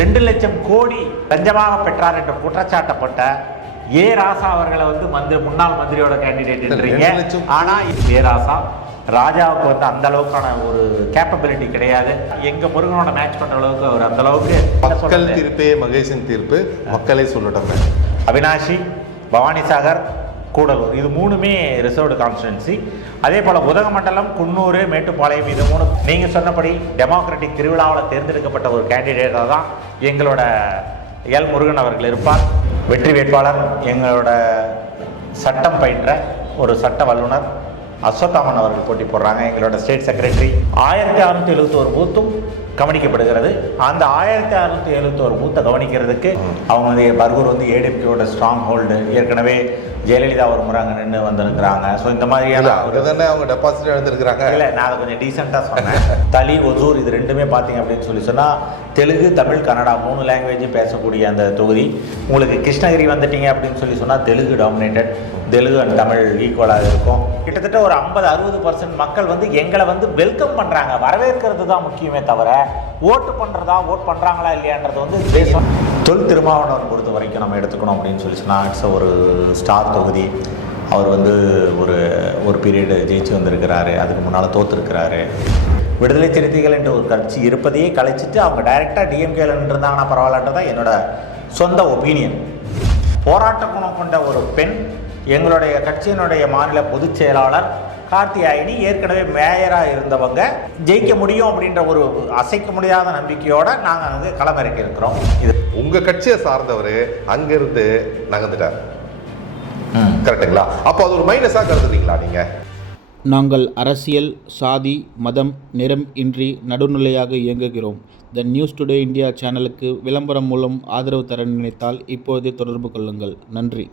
2 லட்சம் கோடி லஞ்சமாக பெற்றார் என்ற குற்றச்சாட்டப்பட்ட ஏ ராசா அவர்களை முன்னாள் மந்திரியோட கேண்டிடேட். ஆனா ஏ ராசா ராஜாவுக்கு அந்த அளவுக்கான ஒரு கேப்பபிலிட்டி கிடையாது. எங்க முருகனோட மேட்ச் பண்ற அளவுக்கு அவர் அந்த அளவுக்கு மக்கள் தீர்ப்பே மகேசன் தீர்ப்பு, மக்களே சொல்லட்டும். அவினாஷி, பவானிசாகர், கூடலூர் இது 3மே ரிசர்வ்டு கான்ஸ்டிடுவன்சி. அதே போல் உதகமண்டலம், குன்னூர், மேட்டுப்பாளையம் இது 3 நீங்கள் சொன்னபடி டெமோக்ராட்டிக் திருவிழாவில் தேர்ந்தெடுக்கப்பட்ட ஒரு கேண்டிடேட்டாக தான் எங்களோட எல் முருகன் அவர்கள் இருப்பார். வெற்றி வேட்பாளர் எங்களோட சட்டம் பயின்ற ஒரு சட்ட வல்லுநர் அஸ்வத்தாமன் அவர்கள் போட்டி போடுறாங்க. எங்களோட ஸ்டேட் செக்ரட்டரி. 1671 பூத்தும் கவனிக்கப்படுகிறது. அந்த 1671 பூத்தை கவனிக்கிறதுக்கு அவங்க பர்கூர் ஏடிஎம்கேவோட ஸ்ட்ராங் ஹோல்டு. ஏற்கனவே ஜெயலலிதா ஒரு முறை அங்கே நின்று வந்திருக்கிறாங்க. ஸோ இந்த மாதிரியான அவங்க டெபாசிட் எழுந்திருக்கிறாங்க. இல்லை, நான் அதை கொஞ்சம் டீசெண்டாக சொன்னேன். தளி, ஒசூர் இது 2மே பார்த்தீங்க அப்படின்னு சொன்னால் தெலுங்கு, தமிழ், கன்னடா 3 லாங்குவேஜ் பேசக்கூடிய அந்த தொகுதி. உங்களுக்கு கிருஷ்ணகிரி வந்துட்டீங்க அப்படின்னு சொன்னால் தெலுங்கு டாமினேட்டட். தெலுங்கு அண்ட் தமிழ் ஈக்குவலாக இருக்கும். கிட்டத்தட்ட ஒரு 50-60% மக்கள் எங்களை வெல்கம் பண்ணுறாங்க. வரவேற்கிறது தான் முக்கியமே தவிர ஓட் பண்ணுறாங்களா இல்லையான்றது தேசம். தொல் திருமாவளவன் பொறுத்த வரைக்கும் நம்ம எடுத்துக்கணும் அப்படின்னு சொன்னால் இட்ஸ் ஒரு ஸ்டார் தொகுதி. அவர் ஒரு பீரியடு ஜெயிச்சு வந்திருக்கிறாரு. அதுக்கு முன்னால் தோற்றுருக்கிறாரு. விடுதலை சிறுத்தைகள் என்ற ஒரு கட்சி இருப்பதையே கழிச்சிட்டு அவங்க டைரெக்டாக டிஎம்கேல இருந்தாங்கன்னா பரவாயில்லன்றதான் என்னோட சொந்த ஒப்பீனியன். போராட்ட குணம் கொண்ட ஒரு பெண் எங்களுடைய கட்சியினுடைய மாநில பொதுச் செயலாளர் கார்த்தியாயினி ஏற்கனவே மேயராக இருந்தவங்க ஜெயிக்க முடியும் அப்படின்ற ஒரு அசைக்க முடியாத நம்பிக்கையோடு நாங்கள் களமிறக்கி இருக்கிறோம். இது உங்கள் கட்சியை சார்ந்தவர் அங்கிருந்து நகர்ந்துட்டார், கரெக்டுங்களா? அப்போ அது ஒரு மைனஸாக கருதுறீங்களா நீங்கள்? நாங்கள் அரசியல், சாதி, மதம், நிறம் இன்றி நடுநிலையாக இயங்குகிறோம். த நியூஸ் டுடே இந்தியா சேனலுக்கு விளம்பரம் மூலம் ஆதரவு தர நினைத்தால் இப்போதே தொடர்பு கொள்ளுங்கள். நன்றி.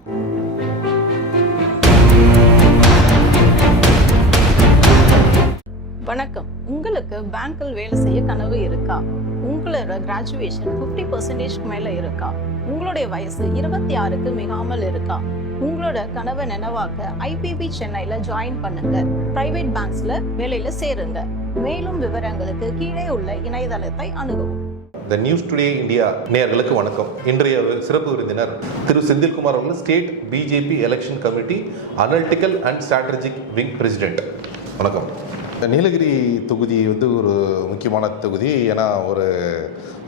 வணக்கம். உங்களுக்கு பேங்க்கில் வேலை செய்ய கனவு இருக்கா? உங்களோட கிராஜுவேஷன் 50% மேல இருக்கா? உங்களுடைய வயசு 26க்கு மிகாமல் இருக்கா? உங்களோட கனவை நினைவாக்க ஐபிபி சென்னையில ஜாயின் பண்ணுங்க. பிரைவேட் பேங்க்ஸ்ல வேலையில சேருங்க. மேலும் விவரங்களுக்கு கீழே உள்ள இணையதளத்தை அணுகவும். த நியூஸ் டுடே இந்தியா நேயர்களுக்கு வணக்கம். இன்றைய சிறப்பு விருந்தினர் திரு செந்தில்குமார் அவர்கள், state BJP election committee analytical and strategic wing president. வணக்கம். நீலகிரி தொகுதி ஒரு முக்கியமான தொகுதி. ஏன்னா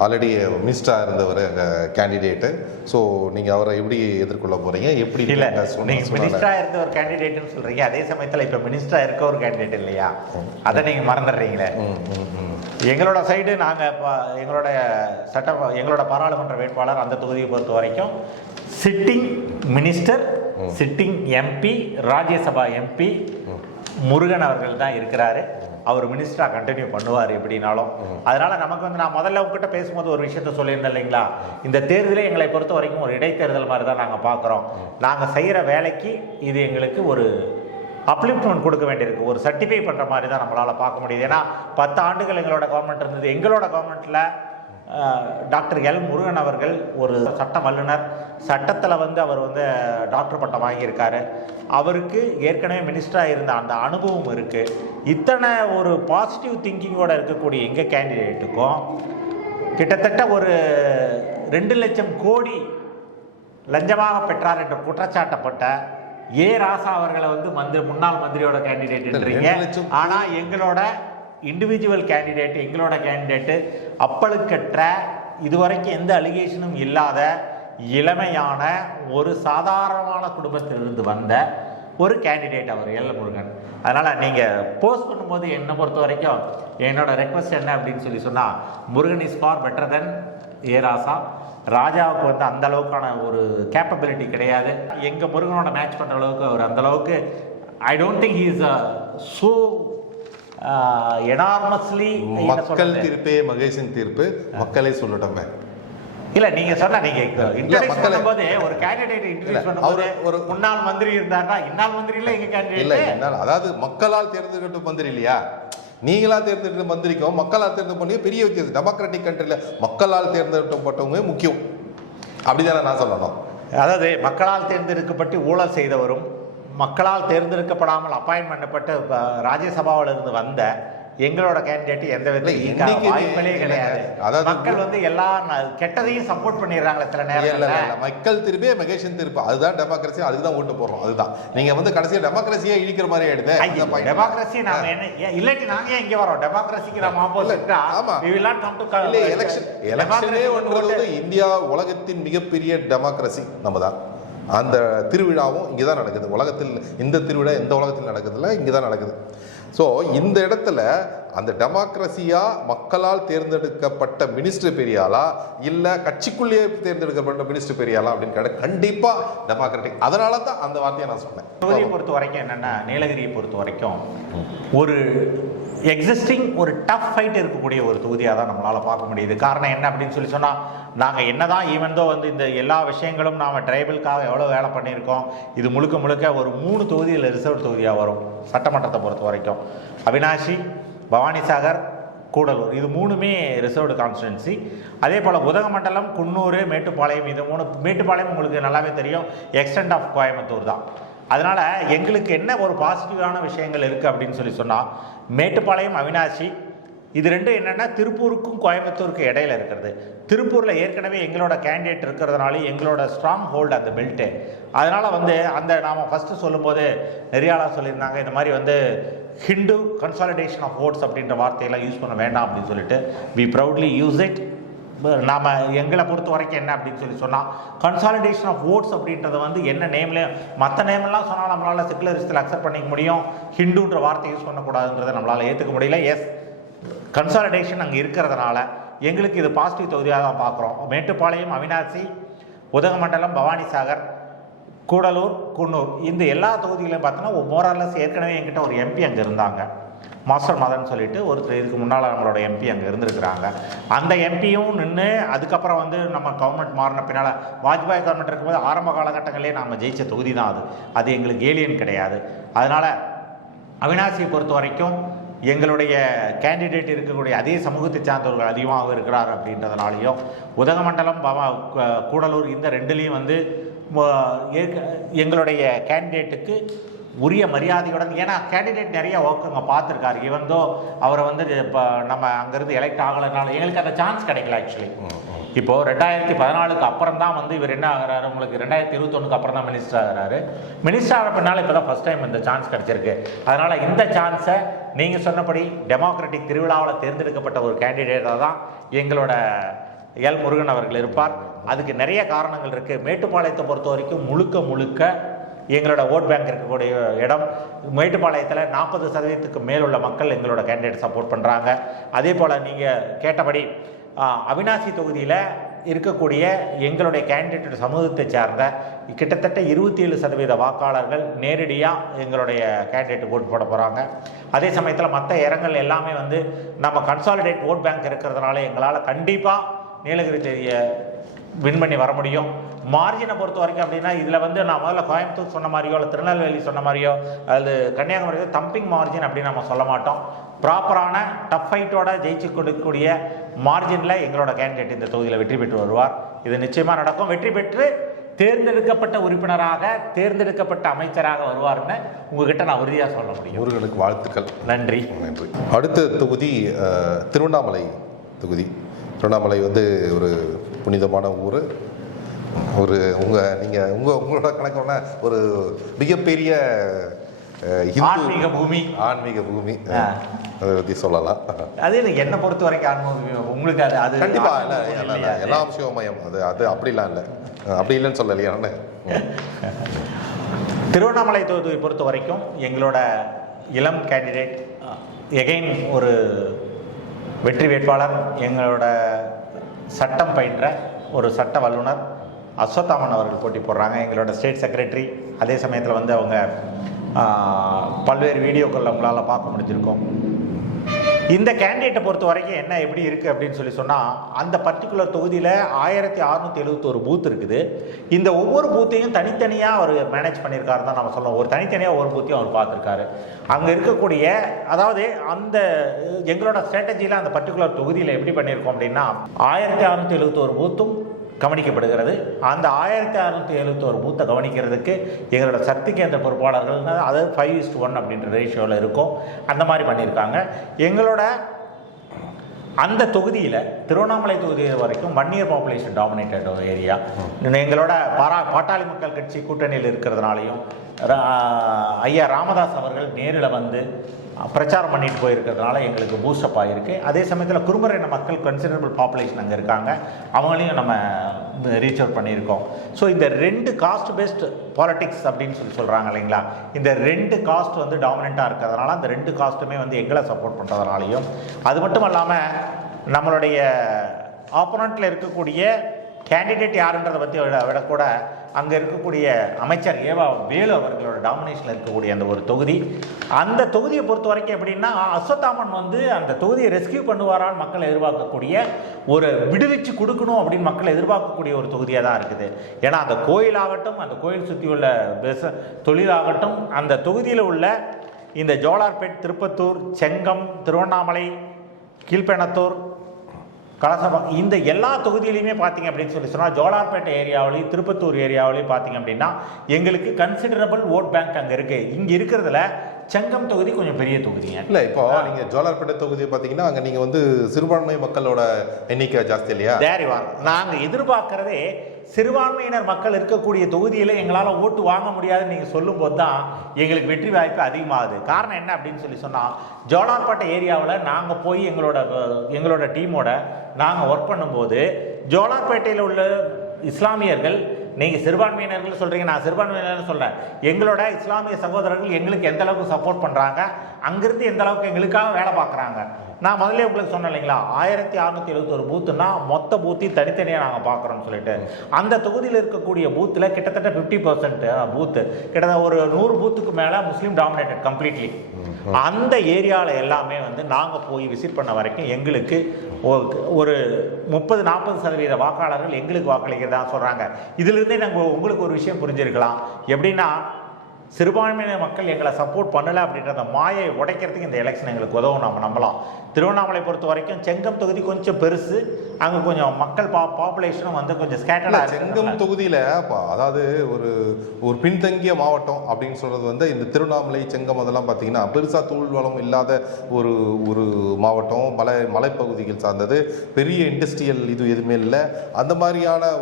ஆல்ரெடி மினிஸ்டராக இருந்தவர் அங்கே கேண்டிடேட்டு. ஸோ நீங்கள் அவரை எப்படி எதிர்கொள்ள போகிறீங்க? எப்படி இல்லை, நீங்கள் மினிஸ்டராக இருந்த ஒரு கேண்டிடேட்டுன்னு சொல்கிறீங்க, அதே சமயத்தில் இப்போ மினிஸ்டராக இருக்க ஒரு கேண்டிடேட் இல்லையா? அதை நீங்கள் மறந்துடுறீங்களே. எங்களோட சைடு நாங்கள் எங்களோட பாராளுமன்ற வேட்பாளர் அந்த தொகுதியை பொறுத்த வரைக்கும் sitting minister, sitting MP, Rajya Sabha MP Murugan அவர்கள் தான் இருக்கிறாரு. அவர் மினிஸ்டராக கண்டினியூ பண்ணுவார் எப்படினாலும். அதனால நமக்கு நான் முதல்ல உங்ககிட்ட பேசும்போது ஒரு விஷயத்த சொல்லியிருந்தேன் இல்லைங்களா, இந்த தேர்தலை எங்களை பொறுத்த வரைக்கும் ஒரு இடைத்தேர்தல் மாதிரி தான் நாங்கள் பார்க்குறோம். நாங்கள் செய்கிற வேலைக்கு இது எங்களுக்கு ஒரு அப்லிஃப்ட்மெண்ட் கொடுக்க வேண்டியிருக்கு, ஒரு சர்டிஃபை பண்ணுற மாதிரி தான் நம்மளால் பார்க்க முடியுது. ஏன்னா 10 ஆண்டுகள் எங்களோட கவர்மெண்ட் இருந்தது. எங்களோட கவர்மெண்ட்டில் டாக்டர் எல் முருகன் அவர்கள் ஒரு சட்ட வல்லுநர், சட்டத்தில் அவர் டாக்டர் பட்டம் வாங்கியிருக்காரு. அவருக்கு ஏற்கனவே மினிஸ்டராக இருந்த அந்த அனுபவம் இருக்குது. இத்தனை ஒரு பாசிட்டிவ் திங்கிங்கோடு இருக்கக்கூடிய எங்கள் கேண்டிடேட்டுக்கும் கிட்டத்தட்ட ஒரு 2 லட்சம் கோடி லஞ்சமாக பெற்றார் என்ற குற்றச்சாட்டப்பட்ட ஏ ராசா அவர்களை முன்னாள் மந்திரியோட கேண்டிடேட். ஆனால் எங்களோட இண்டிவிஜுவல் கேண்டிடேட், எங்களோட கேண்டிடேட்டு அப்பழுக்கற்ற, இதுவரைக்கும் எந்த அலிகேஷனும் இல்லாத இளமையான ஒரு சாதாரணமான குடும்பத்திலிருந்து வந்த ஒரு கேண்டிடேட் அவர் எல் முருகன். அதனால் நீங்கள் போஸ்ட் பண்ணும்போது என்னை பொறுத்த வரைக்கும் என்னோட ரெக்வஸ்ட் என்ன அப்படின்னு சொன்னால், முருகன் இஸ் ஃபார் பெட்டர் தென் ஏ ராசா. ராஜாவுக்கு அந்த அளவுக்கான ஒரு கேப்பபிலிட்டி கிடையாது. எங்கள் முருகனோட மேட்ச் பண்ணுற அளவுக்கு அவர் அந்தளவுக்கு I don't think he is so enormously. மக்கள் தீர்ப்பே மகேசன் தீர்ப்பு, மக்களே சொல்லட்டும். இல்ல, நீங்க சொன்ன நீங்க இன்ட்ரோ듀ஸ் பண்ணும்போது ஒரு கேண்டிடேட் இன்ட்ரோ듀ஸ் பண்ணும்போது ஒரு முன்னாள் மந்திரி இருந்தாருன்னா, இன்னாள் மந்திரில எங்க கேண்டிடேட் இல்ல, அதாவது மக்களால் தேர்ந்தெடுக்கப்பட்ட மந்திரி இல்லையா? நீங்களா தேர்ந்தெடுத்த மந்திரிக்கும் மக்களால் தேர்ந்தெடுக்க பெரிய வித்தியாசம். டெமோக்ராட்டிக் கண்ட்ரில மக்களால் தேர்ந்தெடுக்கப்பட்டவங்க முக்கியம், அப்படிதானே நான் சொல்லணும். அதாவது மக்களால் தேர்ந்தெடுக்கப்பட்டு ஊழல் செய்தவரும், மக்களால் தேர்ந்தெடுக்கப்படாமல் அப்பாயின்ட் பண்ணப்பட்டு ராஜ்யசபாவில் இருந்து வந்த எங்களோட கேண்டிடேட் எந்த விதத்தில் வாய்ப்புகளே கிடையாது. மக்கள் வந்து எல்லா கெட்டதையும் சப்போர்ட் பண்ணிடுறாங்க சில நேரத்தில். மக்கள் திருப்பி மகேஷன் திருப்பி அதுதான் டெமோக்ரஸி, அதுதான் ஓட்டு போடுறோம். அதுதான் நீங்க வந்து கடைசியா டெமோக்ரஸியா இழிக்கிற மாதிரி ஆயிடுது. டெமோக்ரஸி நாம என்ன இல்லாட்டி நாங்க இங்க வரோம். டெமோக்ரஸிக்கு நம்ம ஆப்போசிட்டா we will not come to எலெக்ஷனே ஒன்றது இந்தியா உலகத்தின் மிகப்பெரிய டெமோக்ரஸி நம்ம தான். அந்த திருவிழாவும் இங்கே தான் நடக்குது. உலகத்தில் இந்த திருவிழா எந்த உலகத்தில் நடக்குதுல்ல, இங்கே தான் நடக்குது. ஸோ இந்த இடத்துல அந்த டெமோக்ரஸியா மக்களால் தேர்ந்தெடுக்கப்பட்ட மினிஸ்டர் பெரியாளா இல்லை கட்சிக்குள்ளேயே தேர்ந்தெடுக்கப்பட்ட மினிஸ்டர் பெரியாளா அப்படின்னு கேட்ட கண்டிப்பா டெமோக்ராட்டிக். அதனால தான் அந்த வார்த்தையை நான் சொன்னேன். தொகுதியை பொறுத்த வரைக்கும் என்னன்னா, நீலகிரியை பொறுத்த வரைக்கும் ஒரு எக்ஸிஸ்டிங் ஒரு டஃப் ஃபைட் இருக்கக்கூடிய ஒரு தொகுதியாக தான் நம்மளால் பார்க்க முடியுது. காரணம் என்ன அப்படின்னு சொல்லி சொன்னால், நாங்கள் என்னதான் ஈவந்தோ வந்து இந்த எல்லா விஷயங்களும் நாம் ட்ரைபலுக்காக எவ்வளோ வேலை பண்ணியிருக்கோம். இது முழுக்க முழுக்க ஒரு 3 தொகுதியில் ரிசர்வ் தொகுதியாக வரும் சட்டமன்றத்தை பொறுத்த வரைக்கும். அவினாஷி, பவானிசாகர், கூடலூர், இது 3மே ரிசர்வ்டு கான்ஸ்டிடுவன்சி. அதே போல் உதகமண்டலம், குன்னூர், மேட்டுப்பாளையம், இது 3. மேட்டுப்பாளையம் உங்களுக்கு நல்லாவே தெரியும், எக்ஸ்டெண்ட் ஆஃப் கோயம்புத்தூர் தான். அதனால் எங்களுக்கு என்ன ஒரு பாசிட்டிவான விஷயங்கள் இருக்குது அப்படின்னு சொல்லி சொன்னால், மேட்டுப்பாளையம், அவினாஷி இது 2 என்னென்னா திருப்பூருக்கும் கோயம்புத்தூருக்கும் இடையில இருக்கிறது. திருப்பூரில் ஏற்கனவே எங்களோட கேண்டிடேட் இருக்கிறதுனால எங்களோட ஸ்ட்ராங் ஹோல்டு அந்த பெல்ட்டு. அதனால் வந்து அந்த நாம் ஃபஸ்ட்டு சொல்லும்போது நிறைய ஆளாக சொல்லியிருந்தாங்க, இந்த மாதிரி வந்து ஹிந்து கன்சாலிடேஷன் ஆஃப் ஓட்ஸ் அப்படின்ற வார்த்தையெல்லாம் யூஸ் பண்ண வேண்டாம் அப்படின்னு சொல்லிட்டு வி ப்ரௌட்லி யூஸ் இட். நாம் எங்களை பொறுத்த வரைக்கும் என்ன அப்படின்னு சொல்லி சொன்னால், கன்சாலிடேஷன் ஆஃப் ஓட்ஸ் அப்படின்றத வந்து என்ன நேம்லேயும் மற்ற நேம்லாம் சொன்னால் நம்மளால் செக்குலரிஸ்டில் அக்செப்ட் பண்ணிக்க முடியும். ஹிந்துன்ற வார்த்தை யூஸ் பண்ணக்கூடாதுன்றதை நம்மளால் ஏற்றுக்க முடியல. எஸ், கன்சாலிடேஷன் அங்கே இருக்கிறதுனால எங்களுக்கு இது பாசிட்டிவ் தொகுதியாக தான் பார்க்குறோம். மேட்டுப்பாளையம், அவினாசி, உதகமண்டலம், பவானிசாகர், கூடலூர், குன்னூர் இந்த எல்லா தொகுதிகளையும் பார்த்தோன்னா மோரலஸ் ஏற்கனவே என்கிட்ட ஒரு எம்பி அங்கே இருந்தாங்க, மாஸ்டர் மதன் சொல்லிட்டு ஒருத்தர். இதுக்கு முன்னால் நம்மளோட எம்பி அங்கே இருந்திருக்கிறாங்க. அந்த எம்பியும் நின்று அதுக்கப்புறம் வந்து நம்ம கவர்மெண்ட் மாறின பின்னால் வாஜ்பாய் கவர்மெண்ட் இருக்கும்போது ஆரம்ப காலகட்டங்களே நாம் ஜெயிச்ச தொகுதி தான் அது எங்களுக்கு ஏலியன் கிடையாது. அதனால் அவினாசியை பொறுத்த வரைக்கும் எங்களுடைய கேண்டிடேட் இருக்கக்கூடிய அதே சமூகத்தை சார்ந்தவர்கள் அதிகமாக இருக்கிறார் அப்படின்றதுனாலையும், உதகமண்டலம், கூடலூர் இந்த 2லேயும் வந்து எங்களுடைய கேண்டிடேட்டுக்கு உரிய மரியாதையுடன், ஏன்னா கேண்டிடேட் நிறைய ஒர்க் அங்கே பார்த்துருக்காரு. இவந்தோ அவரை வந்து இப்போ நம்ம அங்கேருந்து எலெக்ட் ஆகலைனால எங்களுக்கு அந்த சான்ஸ் கிடைக்கல. ஆக்சுவலி இப்போது 2014க்கு அப்புறம் தான் வந்து இவர் என்ன ஆகிறாரு, உங்களுக்கு 2021க்கு அப்புறம் தான் மினிஸ்டர் ஆகிறாரு. மினிஸ்டர் ஆகிற பின்னால் இப்போ தான் ஃபஸ்ட் டைம் இந்த சான்ஸ் கிடச்சிருக்கு. அதனால் இந்த சான்ஸை நீங்கள் சொன்னபடி டெமோக்ராட்டிக் திருவிழாவில் தேர்ந்தெடுக்கப்பட்ட ஒரு கேண்டிடேட்டாக தான் எங்களோட எல் முருகன் அவர்கள் இருப்பார். அதுக்கு நிறைய காரணங்கள் இருக்குது. மேட்டுப்பாளையத்தை பொறுத்த வரைக்கும் முழுக்க எங்களோட ஓட் பேங்க் இருக்கக்கூடிய இடம். மேட்டுப்பாளையத்தில் 40% மேலுள்ள மக்கள் எங்களோட கேண்டிடேட் சப்போர்ட் பண்ணுறாங்க. அதே போல் நீங்கள் கேட்டபடி அவினாசி தொகுதியில் இருக்கக்கூடிய எங்களுடைய கேண்டிடேட் சமூகத்தை சார்ந்த கிட்டத்தட்ட 27% வாக்காளர்கள் நேரடியாக எங்களுடைய கேண்டிடேட் ஓட்டு போட போகிறாங்க. அதே சமயத்தில் மற்ற இடங்கள் எல்லாமே வந்து நம்ம கன்சாலிடேட் ஓட் பேங்க் இருக்கிறதுனால எங்களால் கண்டிப்பாக நீலகிரி தேதியை வின் பண்ணி வர முடியும். மார்ஜினை பொறுத்த வரைக்கும் அப்படின்னா, இதில் வந்து நான் முதல்ல கோயம்புத்தூர் சொன்ன மாதிரியோ இல்லை திருநெல்வேலி சொன்ன மாதிரியோ அது கன்னியாகுமரி தம்பிங் மார்ஜின் அப்படின்னு நம்ம சொல்ல மாட்டோம். ப்ராப்பரான டஃப் ஃபைட்டோட ஜெயிச்சு கொடுக்கக்கூடிய மார்ஜினில் எங்களோட கேண்டிடேட் இந்த தொகுதியில் வெற்றி பெற்று வருவார். இது நிச்சயமாக நடக்கும். வெற்றி பெற்று தேர்ந்தெடுக்கப்பட்ட உறுப்பினராக, தேர்ந்தெடுக்கப்பட்ட அமைச்சராக வருவார்னு உங்ககிட்ட நான் உறுதியாக சொல்ல முடியும். முருகனுக்கு வாழ்த்துக்கள். நன்றி. நன்றி. அடுத்த தொகுதி திருவண்ணாமலை தொகுதி. திருவண்ணாமலை வந்து ஒரு புனிதமான ஊர். ஒரு உங்களோட கணக்கான ஒரு மிகப்பெரிய ஆன்மீக பூமி. அதை பற்றி சொல்லலாம். அது என்னை பொறுத்த வரைக்கும் ஆன்மீக, உங்களுக்கு அது கண்டிப்பாக இல்லை, எல்லாம் சிவமயம். அது அப்படிலாம் இல்லை, அப்படி இல்லைன்னு சொல்லலையா. திருவண்ணாமலை தொகுதியை பொறுத்த வரைக்கும் எங்களோட இளம் கேண்டிடேட் எகைன் ஒரு வெற்றி வேட்பாளர், எங்களோட சட்டம் பயின்ற ஒரு சட்ட வல்லுனர் அஸ்வத்தாமன் அவர்கள் போட்டி போடுறாங்க. எங்களோட ஸ்டேட் செக்ரட்டரி. அதே சமயத்தில் வந்து அவங்க பல்வேறு வீடியோக்கள் அவங்களால் பார்க்க முடிஞ்சிருக்கோம். இந்த கேண்டிடேட்டை பொறுத்த வரைக்கும் என்ன எப்படி இருக்குது அப்படின்னு சொல்லி சொன்னால், அந்த பர்டிகுலர் தொகுதியில் 1671 பூத் இருக்குது. இந்த ஒவ்வொரு பூத்தையும் தனித்தனியாக அவர் மேனேஜ் பண்ணியிருக்காரு தான் நம்ம சொல்லணும். ஒரு தனித்தனியாக ஒவ்வொரு பூத்தையும் அவர் பார்த்துருக்காரு. அங்கே இருக்கக்கூடிய, அதாவது அந்த எங்களோட ஸ்ட்ராட்டஜியில் அந்த பர்டிகுலர் தொகுதியில் எப்படி பண்ணியிருக்கோம் அப்படின்னா, 1671 பூத்தும் கவனிக்கப்படுகிறது. அந்த 1671 பூத்தை கவனிக்கிறதுக்கு எங்களோட சக்தி கேந்திர பொறுப்பாளர்கள் அதாவது 5:1 அப்படின்ற ரேஷியோவில் இருக்கும். அந்த மாதிரி பண்ணியிருக்காங்க. எங்களோட அந்த தொகுதியில் திருவண்ணாமலை தொகுதி வரைக்கும் 1 year பாப்புலேஷன் டாமினேட்டட் ஏரியா. எங்களோட பாட்டாளி மக்கள் கட்சி கூட்டணியில் இருக்கிறதுனாலையும் ஐயா ராமதாஸ் அவர்கள் நேரில் வந்து பிரச்சாரம் பண்ணிட்டு போயிருக்கிறதுனால எங்களுக்கு பூஸ்டப் ஆகிருக்கு. அதே சமயத்தில் குறும்பரின மக்கள் கன்சிடரபிள் பாப்புலேஷன் அங்கே இருக்காங்க, அவங்களையும் நம்ம ரீச் அவுட் பண்ணியிருக்கோம். ஸோ இந்த 2 காஸ்ட் பேஸ்ட் பாலிட்டிக்ஸ் அப்படின்னு சொல்கிறாங்க இல்லைங்களா, இந்த 2 காஸ்ட் வந்து டாமினண்ட்டாக இருக்கிறதுனால அந்த 2 காஸ்ட்டுமே வந்து எங்களை சப்போர்ட் பண்ணுறதுனாலையும், அது மட்டும் இல்லாமல் நம்மளுடைய ஆப்போனண்ட்டில் இருக்கக்கூடிய கேண்டிடேட் யாருன்றதை பற்றி விடக்கூட அங்கே இருக்கக்கூடிய அமைச்சர் ஏவா வேலு அவர்களோட டாமினேஷனில் இருக்கக்கூடிய அந்த ஒரு தொகுதி, அந்த தொகுதியை பொறுத்த வரைக்கும் எப்படின்னா அஸ்வத்தாமன் வந்து அந்த தொகுதியை ரெஸ்கியூ பண்ணுவாரான்னு மக்கள் எதிர்பார்க்கக்கூடிய, ஒரு விடுவிச்சு கொடுக்கணும் அப்படின்னு மக்கள் எதிர்பார்க்கக்கூடிய ஒரு தொகுதியாக தான் இருக்குது. ஏன்னா அந்த கோயிலாகட்டும், அந்த கோயில் சுற்றி உள்ள தொழிலாகட்டும், அந்த தொகுதியில் உள்ள இந்த ஜோலார்பேட், திருப்பத்தூர், செங்கம், திருவண்ணாமலை, கீழ்பெணத்தூர், கலசபா, இந்த எல்லா தொகுதியிலையுமே பார்த்தீங்க அப்படின்னு சொன்னால் ஜோலார்பேட்டை ஏரியாவிலையும் திருப்பத்தூர் ஏரியாவிலையும் பார்த்தீங்க அப்படின்னா எங்களுக்கு கன்சிடரபிள் ஓட் பேங்க் அங்கே இருக்குது. இங்கே இருக்கிறதுல செங்கம் தொகுதி கொஞ்சம் பெரிய தொகுதிங்க. இல்லை, இப்போ நீங்கள் ஜோலார்பேட்டை தொகுதியை பார்த்தீங்கன்னா அங்கே நீங்கள் வந்து சிறுபான்மை மக்களோட எண்ணிக்கை ஜாஸ்தி இல்லையா? தேரிவான் நாங்கள் எதிர்பார்க்குறதே சிறுபான்மையினர் மக்கள் இருக்கக்கூடிய தொகுதியில் எங்களால் ஓட்டு வாங்க முடியாதுன்னு நீங்கள் சொல்லும்போது தான் எங்களுக்கு வெற்றி வாய்ப்பு அதிகமாகுது. காரணம் என்ன அப்படின்னு சொன்னால் ஜோலார்பேட்டை ஏரியாவில் நாங்கள் போய் எங்களோட டீமோட நாங்கள் ஒர்க் பண்ணும்போது ஜோலார்பேட்டையில் உள்ள இஸ்லாமியர்கள், நீங்கள் சிறுபான்மையினர்கள் சொல்கிறீங்க, நான் சிறுபான்மையினர் சொல்கிறேன், எங்களோட இஸ்லாமிய சகோதரர்கள் எங்களுக்கு எந்த அளவுக்கு சப்போர்ட் பண்ணுறாங்க, அங்கிருந்து எந்த அளவுக்கு எங்களுக்காக வேலை பார்க்குறாங்க. நான் முதல்ல உங்களுக்கு சொன்னேன் இல்லைங்களா, 1671 பூத்துனா மொத்த பூத்தையும் தனித்தனியாக நாங்கள் பார்க்குறோம்னு சொல்லிட்டு, அந்த தொகுதியில் இருக்கக்கூடிய பூத்தில் கிட்டத்தட்ட 50% பூத்து, கிட்டத்தட்ட ஒரு 100 பூத்துக்கு மேலே முஸ்லீம் டாமினேட்டட் கம்ப்ளீட்லி. அந்த ஏரியாவில் எல்லாமே வந்து நாங்கள் போய் விசிட் பண்ண வரைக்கும் எங்களுக்கு ஒரு 30-40% வாக்காளர்கள் எங்களுக்கு வாக்களிக்கிறதா சொல்கிறாங்க. இதிலிருந்தே நாங்கள் உங்களுக்கு ஒரு விஷயம் புரிஞ்சிருக்கலாம், எப்படின்னா சிறுபான்மையினர் மக்கள் எங்களை சப்போர்ட் பண்ணலை அப்படின்ற அந்த மாயை உடைக்கிறதுக்கு இந்த எலெக்ஷன் எங்களுக்கு உதவும் நம்ம நம்பலாம். திருவண்ணாமலை பொறுத்த வரைக்கும் செங்கம் தொகுதி கொஞ்சம் பெருசு, அங்கே கொஞ்சம் மக்கள் பாப்புலேஷனும் வந்து கொஞ்சம் ஸ்கேட்டர்டாக. செங்கம் தொகுதியில் அதாவது ஒரு பின்தங்கிய மாவட்டம் அப்படின்னு சொல்கிறது வந்து இந்த திருவண்ணாமலை, செங்கம் அதெல்லாம் பார்த்தீங்கன்னா பெருசாக தொழில் வளம் இல்லாத ஒரு மாவட்டம், மலைப்பகுதிகள் சார்ந்தது, பெரிய இண்டஸ்ட்ரியல் இது எதுவுமே இல்லை. அந்த மாதிரியான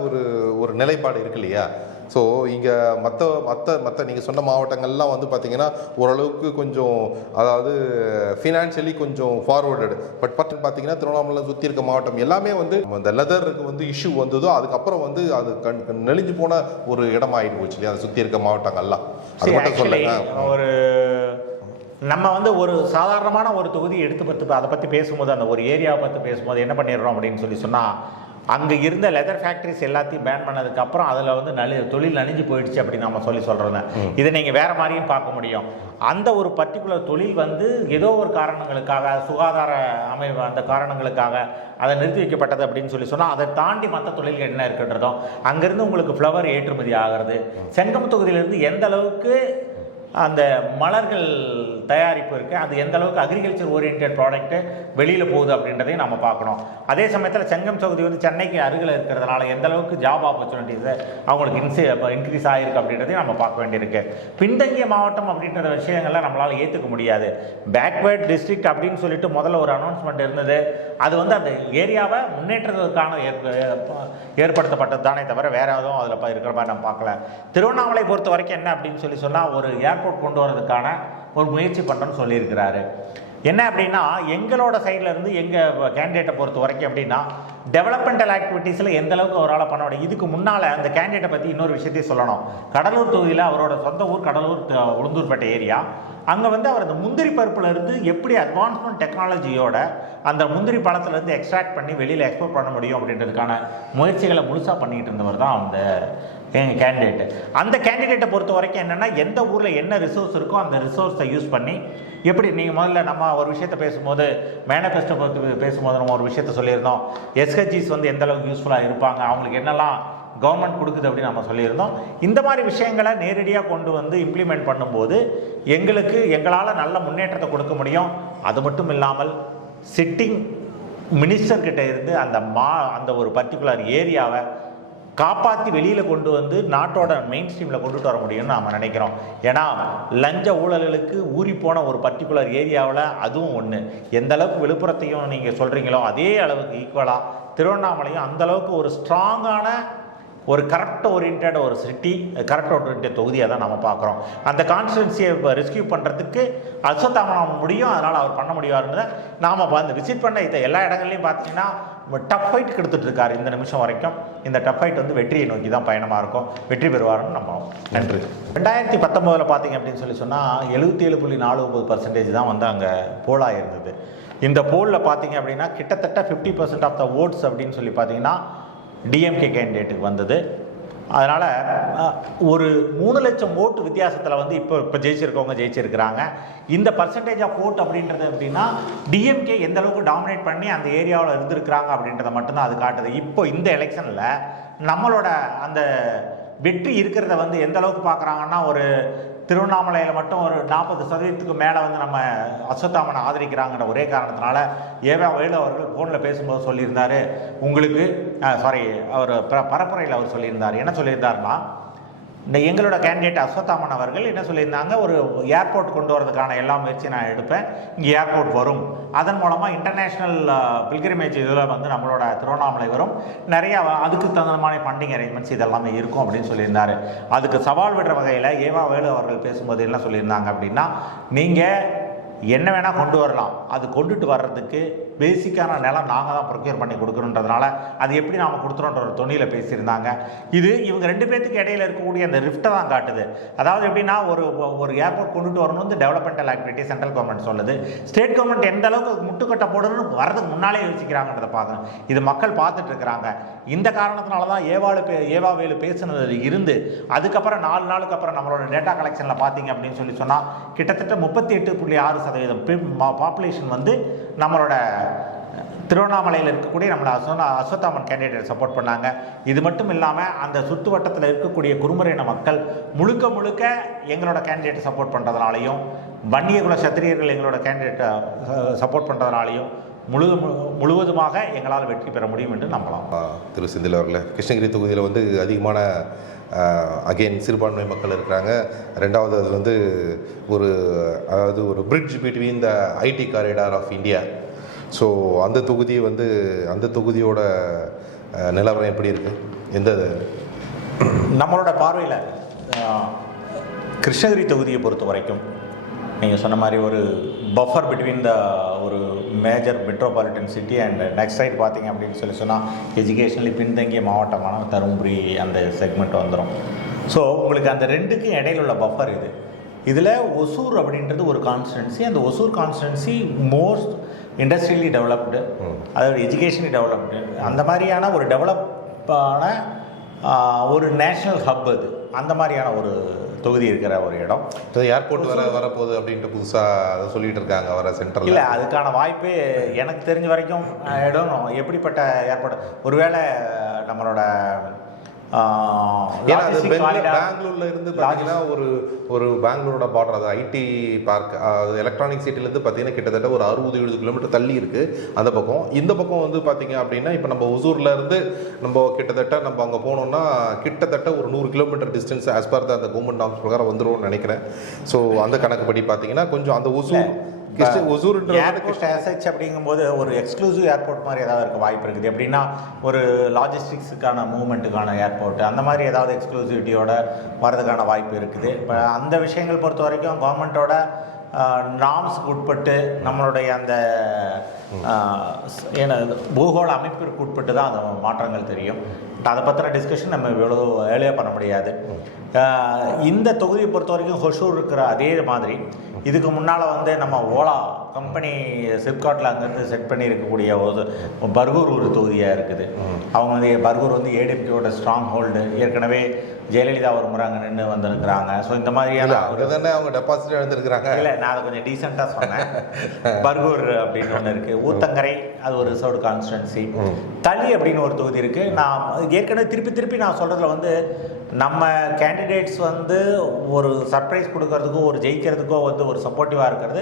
ஒரு நிலைப்பாடு இருக்கு இல்லையா? ஸோ இங்கே மற்ற நீங்கள் சொன்ன மாவட்டங்கள்லாம் வந்து பார்த்திங்கன்னா ஓரளவுக்கு கொஞ்சம், அதாவது ஃபினான்ஷியலி கொஞ்சம் ஃபார்வர்டு. பட் பார்த்தீங்கன்னா திருவண்ணாமலை சுற்றி இருக்க மாவட்டம் எல்லாமே வந்து அந்த லெதருக்கு வந்து இஷ்யூ வந்ததோ அதுக்கப்புறம் வந்து அது நெளிஞ்சு போன ஒரு இடம் ஆகிட்டு போச்சு இல்லையா, அதை சுற்றி இருக்க மாவட்டங்கள்லாம். அது மட்டும் சொல்லுங்க. நம்ம வந்து ஒரு சாதாரணமான ஒரு தொகுதி எடுத்து அதை பற்றி பேசும்போது, அந்த ஒரு ஏரியாவை பற்றி பேசும்போது என்ன பண்ணிடுறோம் அப்படின்னு சொன்னால், அங்கே இருந்த லெதர் ஃபேக்ட்ரிஸ் எல்லாத்தையும் பேன் பண்ணதுக்கப்புறம் அதில் வந்து தொழில் நலிஞ்சு போயிடுச்சு அப்படின்னு நம்ம சொல்கிறோங்க. இதை நீங்கள் வேறு மாதிரியும் பார்க்க முடியும். அந்த ஒரு பர்டிகுலர் தொழில் வந்து ஏதோ ஒரு காரணங்களுக்காக, சுகாதார அமைப்பு அந்த காரணங்களுக்காக அதை நிறுத்தி வைக்கப்பட்டது அப்படின்னு சொன்னால், அதை தாண்டி மற்ற தொழில்கள் என்ன இருக்குன்றதோ, அங்கேருந்து உங்களுக்கு ஃப்ளவர் ஏற்றுமதி ஆகிறது, செங்கம் தொகுதியிலேருந்து எந்த அளவுக்கு அந்த மலர்கள் தயாரிப்பு இருக்குது, அது எந்த அளவுக்கு அக்ரிகல்ச்சர் ஓரியன்ட் ப்ராடக்ட்டு வெளியில் போகுது அப்படின்றதையும் நம்ம பார்க்கணும். அதே சமயத்தில் செங்கம் தொகுதி வந்து சென்னைக்கு அருகில் இருக்கிறதுனால எந்த அளவுக்கு ஜாப் ஆப்பர்ச்சுனிட்டிஸை அவங்களுக்கு இன்க்ரீஸ் ஆகிருக்கு அப்படின்றதையும் நம்ம பார்க்க வேண்டியிருக்கு. பின்தங்கிய மாவட்டம் அப்படின்ற விஷயங்கள்லாம் நம்மளால் ஏற்றுக்க முடியாது. பேக்வேர்ட் டிஸ்ட்ரிக்ட் அப்படின்னு சொல்லிட்டு முதல்ல ஒரு அனௌன்ஸ்மெண்ட் இருந்தது, அது வந்து அந்த ஏரியாவை முன்னேற்றத்துக்கான ஏற்படுத்தப்பட்டது தானே தவிர வேற எதுவும் அதில் இருக்கிற மாதிரி நம்ம பார்க்கல. திருவண்ணாமலை பொறுத்த வரைக்கும் என்ன அப்படின்னு சொன்னால், ஒரு ஏர்போர்ட் கொண்டு வரதுக்கான ஒரு முயற்சி பண்ணுறோன்னு சொல்லியிருக்கிறாரு. என்ன அப்படின்னா, எங்களோட சைடில் இருந்து எங்கள் கேண்டிடேட்டை பொறுத்த வரைக்கும் அப்படின்னா டெவலப்மெண்டல் ஆக்டிவிட்டீஸில் எந்த அளவுக்கு அவரால் பண்ண முடியும். இதுக்கு முன்னால் அந்த கேண்டிடேட்டை பற்றி இன்னொரு விஷயத்தையும் சொல்லணும். கடலூர் தொகுதியில் அவரோட சொந்த ஊர் கடலூர் உளுந்தூர்பேட்டை ஏரியா. அங்கே வந்து அவர் அந்த முந்திரி பருப்பில் இருந்து எப்படி அட்வான்ஸ்மெண்ட் டெக்னாலஜியோட அந்த முந்திரி பழத்துலேருந்து எக்ஸ்ட்ராக்ட் பண்ணி வெளியில் எக்ஸ்போர்ட் பண்ண முடியும் அப்படின்றதுக்கான முயற்சிகளை முழுசாக பண்ணிக்கிட்டு இருந்தவர் தான் அந்த எங்கள் கேண்டிடேட்டு. அந்த கேண்டிடேட்டை பொறுத்த வரைக்கும் என்னென்னா, எந்த ஊரில் என்ன ரிசோர்ஸ் இருக்கோ அந்த ரிசோர்ஸை யூஸ் பண்ணி எப்படி, நீங்கள் முதல்ல நம்ம ஒரு விஷயத்தை பேசும்போது, மேனிஃபெஸ்டோ பற்றி பேசும்போது நம்ம ஒரு விஷயத்த சொல்லியிருந்தோம், எஸ்ஹெச்ஜிஸ் வந்து எந்த அளவுக்கு யூஸ்ஃபுல்லாக இருப்பாங்க, அவங்களுக்கு என்னெல்லாம் கவர்மெண்ட் கொடுக்குது அப்படின்னு நம்ம சொல்லியிருந்தோம். இந்த மாதிரி விஷயங்களை நேரடியாக கொண்டு வந்து இம்ப்ளிமெண்ட் பண்ணும்போது எங்களால் நல்ல முன்னேற்றத்தை கொடுக்க முடியும். அது மட்டும் இல்லாமல் சிட்டிங் மினிஸ்டர்கிட்ட இருந்து அந்த ஒரு பர்டிகுலர் ஏரியாவை காப்பாற்றி வெளியில் கொண்டு வந்து நாட்டோட மெயின் ஸ்ட்ரீமில் கொண்டுட்டு வர முடியும்னு நாம் நினைக்கிறோம். ஏன்னா லஞ்ச ஊழல்களுக்கு ஊறிப்போன ஒரு பர்டிகுலர் ஏரியாவில் அதுவும் ஒன்று. எந்த அளவுக்கு விழுப்புரத்தையும் நீங்கள் சொல்கிறீங்களோ அதே அளவுக்கு ஈக்குவலாக திருவண்ணாமலையும் அந்த அளவுக்கு ஒரு ஸ்ட்ராங்கான ஒரு கரெக்ட் ஓரியன்ட் ஒரு சிட்டி, கரெக்ட் ஓரியன்ட் தொகுதியாக தான் நம்ம பார்க்குறோம். அந்த கான்ஸ்டிடுவன்சியை இப்போ ரெஸ்கியூ பண்ணுறதுக்கு அஸ்வத்தாமன் முடியும், அதனால் அவர் பண்ண முடியாதுன்னு நாம் அந்த விசிட் பண்ண எல்லா இடங்கள்லையும் பார்த்தீங்கன்னா டஃப் ஃபைட் கொடுத்துட்டு இருக்காரு இந்த நிமிஷம் வரைக்கும். இந்த டஃப் ஃபைட் வந்து வெற்றியை நோக்கி தான் பயணமாக இருக்கும். வெற்றி பெறுவார்னு நம்ம நன்றி. 2019 பார்த்தீங்க அப்படின்னு சொன்னால் 77.49% தான் வந்து அங்கே போலாக இருந்தது. இந்த போலில் பார்த்தீங்க அப்படின்னா கிட்டத்தட்ட 50% ஆஃப் த ஓட்ஸ் அப்படின்னு சொல்லி பார்த்தீங்கன்னா டிஎம்கே கேண்டிடேட்டுக்கு வந்தது. அதனால் ஒரு 3 லட்சம் ஓட்டு வித்தியாசத்தில் வந்து இப்போ ஜெயிச்சிருக்கவங்க ஜெயிச்சிருக்கிறாங்க. இந்த பர்சன்டேஜ் ஆஃப் ஓட் அப்படின்றது எப்படின்னா டிஎம்கே எந்த அளவுக்கு டாமினேட் பண்ணி அந்த ஏரியாவில் இருந்திருக்கிறாங்க அப்படின்றத மட்டும்தான் அது காட்டுது. இப்போ இந்த எலெக்ஷனில் நம்மளோட அந்த வெற்றி இருக்கிறத வந்து எந்த அளவுக்கு பார்க்குறாங்கன்னா, ஒரு திருவண்ணாமலையில் மட்டும் ஒரு 40% மேலே வந்து நம்ம அஸ்வத்தாமனை ஆதரிக்கிறாங்கிற ஒரே காரணத்தினால ஏவா வேலு அவர்கள் ஃபோனில் பேசும்போது சொல்லியிருந்தார், உங்களுக்கு அவர் பரப்புரையில் அவர் சொல்லியிருந்தார். என்ன சொல்லியிருந்தாருன்னா, இந்த எங்களோட கேண்டிடேட் அஸ்வத்தாமன் அவர்கள் என்ன சொல்லியிருந்தாங்க, ஒரு ஏர்போர்ட் கொண்டு வரதுக்கான எல்லா முயற்சியும் நான் எடுப்பேன், இங்கே ஏர்போர்ட் வரும், அதன் மூலமாக இன்டர்நேஷ்னல் பில்கிரிமேஜ் இதில் வந்து நம்மளோட திருவண்ணாமலை வரும், நிறையா அதுக்கு தகுந்தமான ஃபண்டிங் அரேஞ்ச்மெண்ட்ஸ் இதெல்லாமே இருக்கும் அப்படின்னு சொல்லியிருந்தார். அதுக்கு சவால் விடுற வகையில் ஏவா வேலு அவர்கள் பேசும்போது என்ன சொல்லியிருந்தாங்க அப்படின்னா, நீங்கள் என்ன வேணால் கொண்டு வரலாம், அது கொண்டுட்டு வர்றதுக்கு பேசிக்கான நிலம் நாங்கள் தான் ப்ரொக்யூர் பண்ணி கொடுக்குறோன்றதுனால அது எப்படி நாம் கொடுத்துறோன்ற ஒரு தொனியில் பேசியிருந்தாங்க. இது இவங்க 2 பேர்த்துக்கு இடையில் இருக்கக்கூடிய அந்த ரிஃப்ட்டை தான் காட்டுது. அதாவது எப்படின்னா, ஒரு ஏர்போர்ட் கொண்டுட்டு வரணும் வந்து டெவலப்மெண்டல் ஆக்டிவிட்டி சென்ட்ரல் கவர்மெண்ட் சொல்லுது, ஸ்டேட் கவர்மெண்ட் எந்த அளவுக்கு முட்டுக்கட்டை போடணும்னு வரதுக்கு முன்னாலே யோசிக்கிறாங்கன்றதை பார்க்கணும். இது மக்கள் பார்த்துட்டு இருக்கிறாங்க. இந்த காரணத்தினால தான் ஏவா வேலு பேசுனது இருந்து அதுக்கப்புறம் 4 நாளுக்கு அப்புறம் நம்மளோட டேட்டா கலெக்ஷனில் பார்த்தீங்க அப்படின்னு சொன்னால் கிட்டத்தட்ட 38.6% பாப்புலேஷன் வந்து நம்மளோட திருவண்ணாமலையில் இருக்கக்கூடிய நம்மளை அஸ்வத்தாமன் கேண்டிடேட் சப்போர்ட் பண்ணாங்க. இது மட்டும் இல்லாமல் அந்த சுற்று வட்டத்தில் இருக்கக்கூடிய குருமரின மக்கள் முழுக்க எங்களோட கேண்டிடேட்டை சப்போர்ட் பண்ணுறதுனாலையும், வன்னியகுல சத்திரியர்கள் எங்களோட கேண்டிடேட்டை சப்போர்ட் பண்ணுறதுனாலையும் முழுவதுமாக எங்களால் வெற்றி பெற முடியும் என்று நம்பலாம். திரு செந்தில் அவர்களே, கிருஷ்ணகிரி தொகுதியில் வந்து அதிகமான அகெயின் சிறுபான்மை மக்கள் இருக்கிறாங்க. ரெண்டாவது அது வந்து ஒரு bridge between the IT corridor of India. So அந்த தொகுதியை வந்து அந்த தொகுதியோட நிலவரம் எப்படி இருக்குது? எந்த நம்மளோட பார்வையில் கிருஷ்ணகிரி தொகுதியை பொறுத்த வரைக்கும் நீங்கள் சொன்ன மாதிரி ஒரு பஃபர் பிட்வீன் த ஒரு major metropolitan city and next side பார்த்தீங்க அப்படின்னு சொன்னால் எஜுகேஷனலி பின்தங்கிய மாவட்டமான தருமபுரி அந்த செக்மெண்ட் வந்துடும். ஸோ உங்களுக்கு அந்த 2க்கும் இடையில உள்ள பஃபர் இது. இதில் ஒசூர் அப்படின்றது ஒரு கான்ஸ்டிடன்சி. அந்த Hosur constituency most industrially developed, அதாவது எஜுகேஷனலி டெவலப்டு, அந்த மாதிரியான ஒரு டெவலப்பான ஒரு நேஷ்னல் ஹப் அது. அந்த மாதிரியான ஒரு தொகுதி இருக்கிற ஒரு இடம். ஏர்போர்ட் வரப்போகுது அப்படின்ட்டு புதுசாக அதை சொல்லிட்டு இருக்காங்க வர சென்டரில். இல்லை, அதுக்கான வாய்ப்பே எனக்கு தெரிஞ்ச வரைக்கும் இடம் எப்படிப்பட்ட ஏர்போர்ட், ஒருவேளை நம்மளோட பெங்களூர்ல இருந்து பார்த்தீங்கன்னா ஒரு பெங்களூரோட பார்டர், அது ஐடி பார்க், அது எலக்ட்ரானிக் சிட்டிலேருந்து பார்த்தீங்கன்னா கிட்டத்தட்ட ஒரு 60-70 கிலோமீட்டர் தள்ளி இருக்குது அந்த பக்கம். இந்த பக்கம் வந்து பார்த்தீங்க அப்படின்னா இப்போ நம்ம ஒசூரில் இருந்து நம்ம கிட்டத்தட்ட நம்ம அங்கே போனோம்னா கிட்டத்தட்ட ஒரு 100 கிலோமீட்டர் டிஸ்டன்ஸ் ஆஸ் பர் அந்த கவர்மெண்ட் நார்ம்ஸ் பிரகாரம் வந்துரும்னு நினைக்கிறேன். ஸோ அந்த கணக்குப்படி பார்த்தீங்கன்னா கொஞ்சம் அந்த ஒசூர் அப்படிங்கும்போது ஒரு எக்ஸ்க்ளூசிவ் ஏர்போர்ட் மாதிரி ஏதாவது இருக்க வாய்ப்பு இருக்குது. எப்படின்னா ஒரு லாஜிஸ்டிக்ஸுக்கான மூவ்மெண்ட்டுக்கான ஏர்போர்ட், அந்த மாதிரி ஏதாவது எக்ஸ்க்ளூசிவிட்டியோட வரதுக்கான வாய்ப்பு இருக்குது. இப்போ அந்த விஷயங்கள் பொறுத்த வரைக்கும் கவர்மெண்ட்டோட நார்ம்ஸுக்கு உட்பட்டு நம்மளுடைய அந்த பூகோள அமைப்பிற்கு உட்பட்டு தான் அந்த மாற்றங்கள் தெரியும். அதை பற்றின டிஸ்கஷன் நம்ம இவ்வளோ ஏர்லியாக பண்ண முடியாது. இந்த தொகுதியை பொறுத்த வரைக்கும் ஹொசூர் இருக்கிற அதே மாதிரி இதுக்கு முன்னால் வந்து நம்ம ஓலா கம்பெனி சிப்காட்டில் அங்கேருந்து செட் பண்ணி இருக்கக்கூடிய ஒரு பர்கூர் ஒரு தொகுதியாக இருக்குது. அவங்க வந்து பர்கூர் வந்து ஏடிஎம்கேயோட ஸ்ட்ராங் ஹோல்டு. ஏற்கனவே ஜெயலலிதா ஒரு முறை அங்கே நின்று வந்திருக்கிறாங்க. ஸோ இந்த மாதிரியான அவங்க டெபாசிட் எழுந்திருக்கிறாங்க. இல்லை, நான் அதை கொஞ்சம் டீசெண்டாக சொன்னேன். பர்கூர் அப்படின்னு ஒன்று இருக்குது. ஊத்தங்கரை, அது ஒரு ரிசர்வ்டு கான்ஸ்டிடுவன்சி. தளி அப்படின்னு ஒரு தொகுதி இருக்குது. நான் ஏற்கனவே திருப்பி நான் சொல்கிறதுல வந்து நம்ம கேண்டிடேட்ஸ் வந்து ஒரு சர்ப்ரைஸ் கொடுக்கறதுக்கோ ஒரு ஜெயிக்கிறதுக்கோ வந்து ஒரு சப்போர்ட்டிவாக இருக்கிறது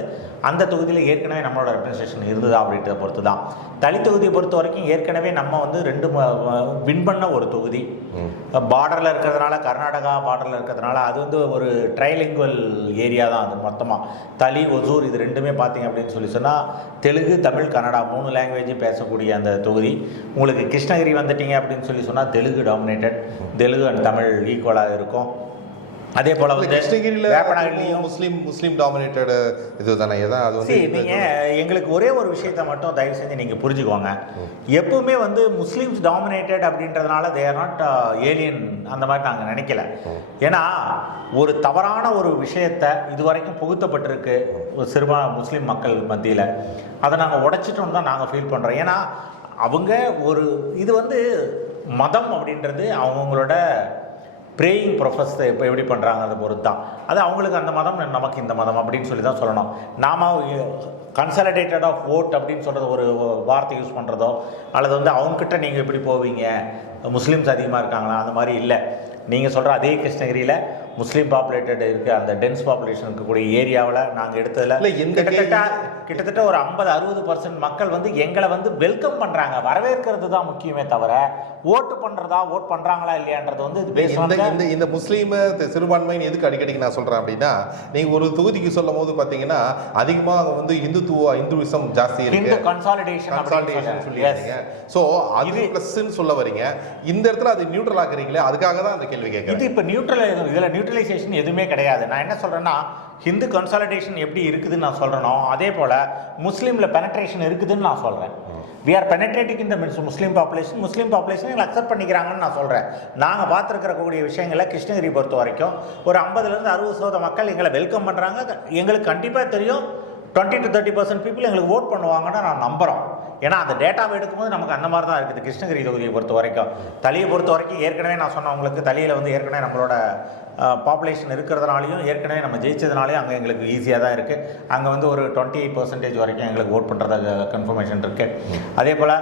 அந்த தொகுதியில் ஏற்கனவே நம்மளோட ரெப்ரசன்டேஷன் இருந்ததா அப்படின்றத பொறுத்து தான். தளி தொகுதியை பொறுத்த வரைக்கும் ஏற்கனவே நம்ம வந்து 2 வின் பண்ண ஒரு தொகுதி. பார்டரில் இருக்கிறதுனால, கர்நாடகா பார்டரில் இருக்கிறதுனால அது வந்து ஒரு ட்ரைலிங்குவல் ஏரியா தான் அது மொத்தமாக. தளி, ஒசூர் இது ரெண்டுமே பார்த்தீங்க அப்படின்னு சொன்னால் தெலுங்கு, தமிழ், கன்னடா 3 லாங்குவேஜும் பேசக்கூடிய அந்த தொகுதி. உங்களுக்கு கிருஷ்ணகிரி வந்துட்டீங்க அப்படின்னு சொன்னால் தெலுங்கு டாமினேட்டட், தெலுங்கு அண்ட் தமிழ் ஈக்குவலாக இருக்கும். அதே போல வந்து கிருஷ்ணகிரியில் முஸ்லீம் டாமினேட்டட் இதுதானே. அது வந்து நீங்கள் எங்களுக்கு ஒரே ஒரு விஷயத்தை மட்டும் தயவு செஞ்சு நீங்கள் புரிஞ்சுக்கோங்க. எப்பவுமே வந்து முஸ்லீம்ஸ் டாமினேட்டட் அப்படின்றதுனால தே ஆர் நாட் ஏலியன் அந்த மாதிரி நாங்கள் நினைக்கல. ஏன்னா ஒரு தவறான ஒரு விஷயத்தை இதுவரைக்கும் புகுத்தப்பட்டிருக்கு ஒரு முஸ்லீம் மக்கள் மத்தியில். அதை நாங்கள் உடைச்சிட்டோம் தான் நாங்கள் ஃபீல் பண்ணுறோம். ஏன்னா அவங்க ஒரு இது வந்து மதம் அப்படின்றது அவங்களோட ப்ரேயிங் ப்ரொஃபஸ் இப்போ எப்படி பண்ணுறாங்க அதை பொறுத்து தான். அது அவங்களுக்கு அந்த மதம், நமக்கு இந்த மதம் அப்படின்னு சொல்லி தான் சொல்லணும். நாம் கன்சாலிடேட்டட் ஆஃப் ஓட் அப்படின்னு சொல்கிறது ஒரு வார்த்தை யூஸ் பண்ணுறதோ அல்லது வந்து அவங்கக்கிட்ட நீங்கள் எப்படி போவீங்க, முஸ்லீம்ஸ் அதிகமாக இருக்காங்களா, அந்த மாதிரி இல்லை. நீங்கள் சொல்கிற அதே கிருஷ்ணகிரியில் முஸ்லீம் பாப்புலேட்டட் இருக்குது, அந்த டென்ஸ் பாப்புலேஷன் இருக்கக்கூடிய ஏரியாவில் நாங்கள் எடுத்ததில் கிட்டத்தட்ட ஒரு 50-60% மக்கள் வந்து எங்களை வந்து வெல்கம் பண்ணுறாங்க. வரவேற்கிறது தான் முக்கியமே தவிர ஓட் பண்ணுறாங்களா இல்லையான்றது வந்து இந்த முஸ்லீம் சிறுபான்மைன்னு எதுக்கு அடிக்கடிக்கு நான் சொல்கிறேன் அப்படின்னா, நீங்கள் ஒரு தொகுதிக்கு சொல்லும் போது பார்த்தீங்கன்னா அதிகமாக வந்து இந்துவிசம் ஜாஸ்தி இருக்கு, கன்சாலிடேஷன் சொல்லிடுறீங்க. ஸோ அது ப்ளஸ்ன்னு சொல்ல வரீங்க. இந்த இடத்துல அது நியூட்ரல் ஆக்குறீங்களே, அதுக்காக தான் அந்த கேள்வி கேட்குறேன். இது இப்போ நியூட்ரலைசேஷன் எதுவுமே கிடையாது. நான் என்ன சொல்கிறேன்னா, ஹிந்து கன்சாலிடேஷன் எப்படி இருக்குதுன்னு நான் சொல்கிறேனோ அதே போல் முஸ்லீமில் பெனட்ரேஷன் இருக்குதுன்னு நான் சொல்கிறேன். வி ஆர் பெனட்ரேட்டிங் இந்த முஸ்லீம் பாப்புலேஷன் எங்களை அக்செப்ட் பண்ணிக்கிறாங்கன்னு நான் சொல்கிறேன். நாங்கள் பார்த்துருக்கக்கூடிய விஷயங்களை கிருஷ்ணகிரி பொறுத்த வரைக்கும் ஒரு 50-60% மக்கள் எங்களை வெல்கம் பண்ணுறாங்க. எங்களுக்கு கண்டிப்பாக தெரியும் 20-30% பீப்புள் எங்களுக்கு ஓட் பண்ணுவாங்கன்னு நான் நம்புகிறோம். ஏன்னா அந்த டேட்டாவை எடுக்கும்போது நமக்கு அந்த மாதிரி தான் இருக்குது கிருஷ்ணகிரி தொகுதியை பொறுத்த வரைக்கும். தளியை பொறுத்த வரைக்கும் ஏற்கனவே நான் சொன்னவங்களுக்கு தளியில் வந்து ஏற்கனவே நம்மளோட பாப்புலேஷன் இருக்கிறதுனாலையும் ஏற்கனவே நம்ம ஜெயிச்சதுனாலையும் அங்கே எங்களுக்கு ஈஸியாக தான் இருக்குது. அங்கே வந்து ஒரு 28% வரைக்கும் எங்களுக்கு ஓட் பண்ணுறத கன்ஃபர்மேஷன் இருக்குது. அதே போல்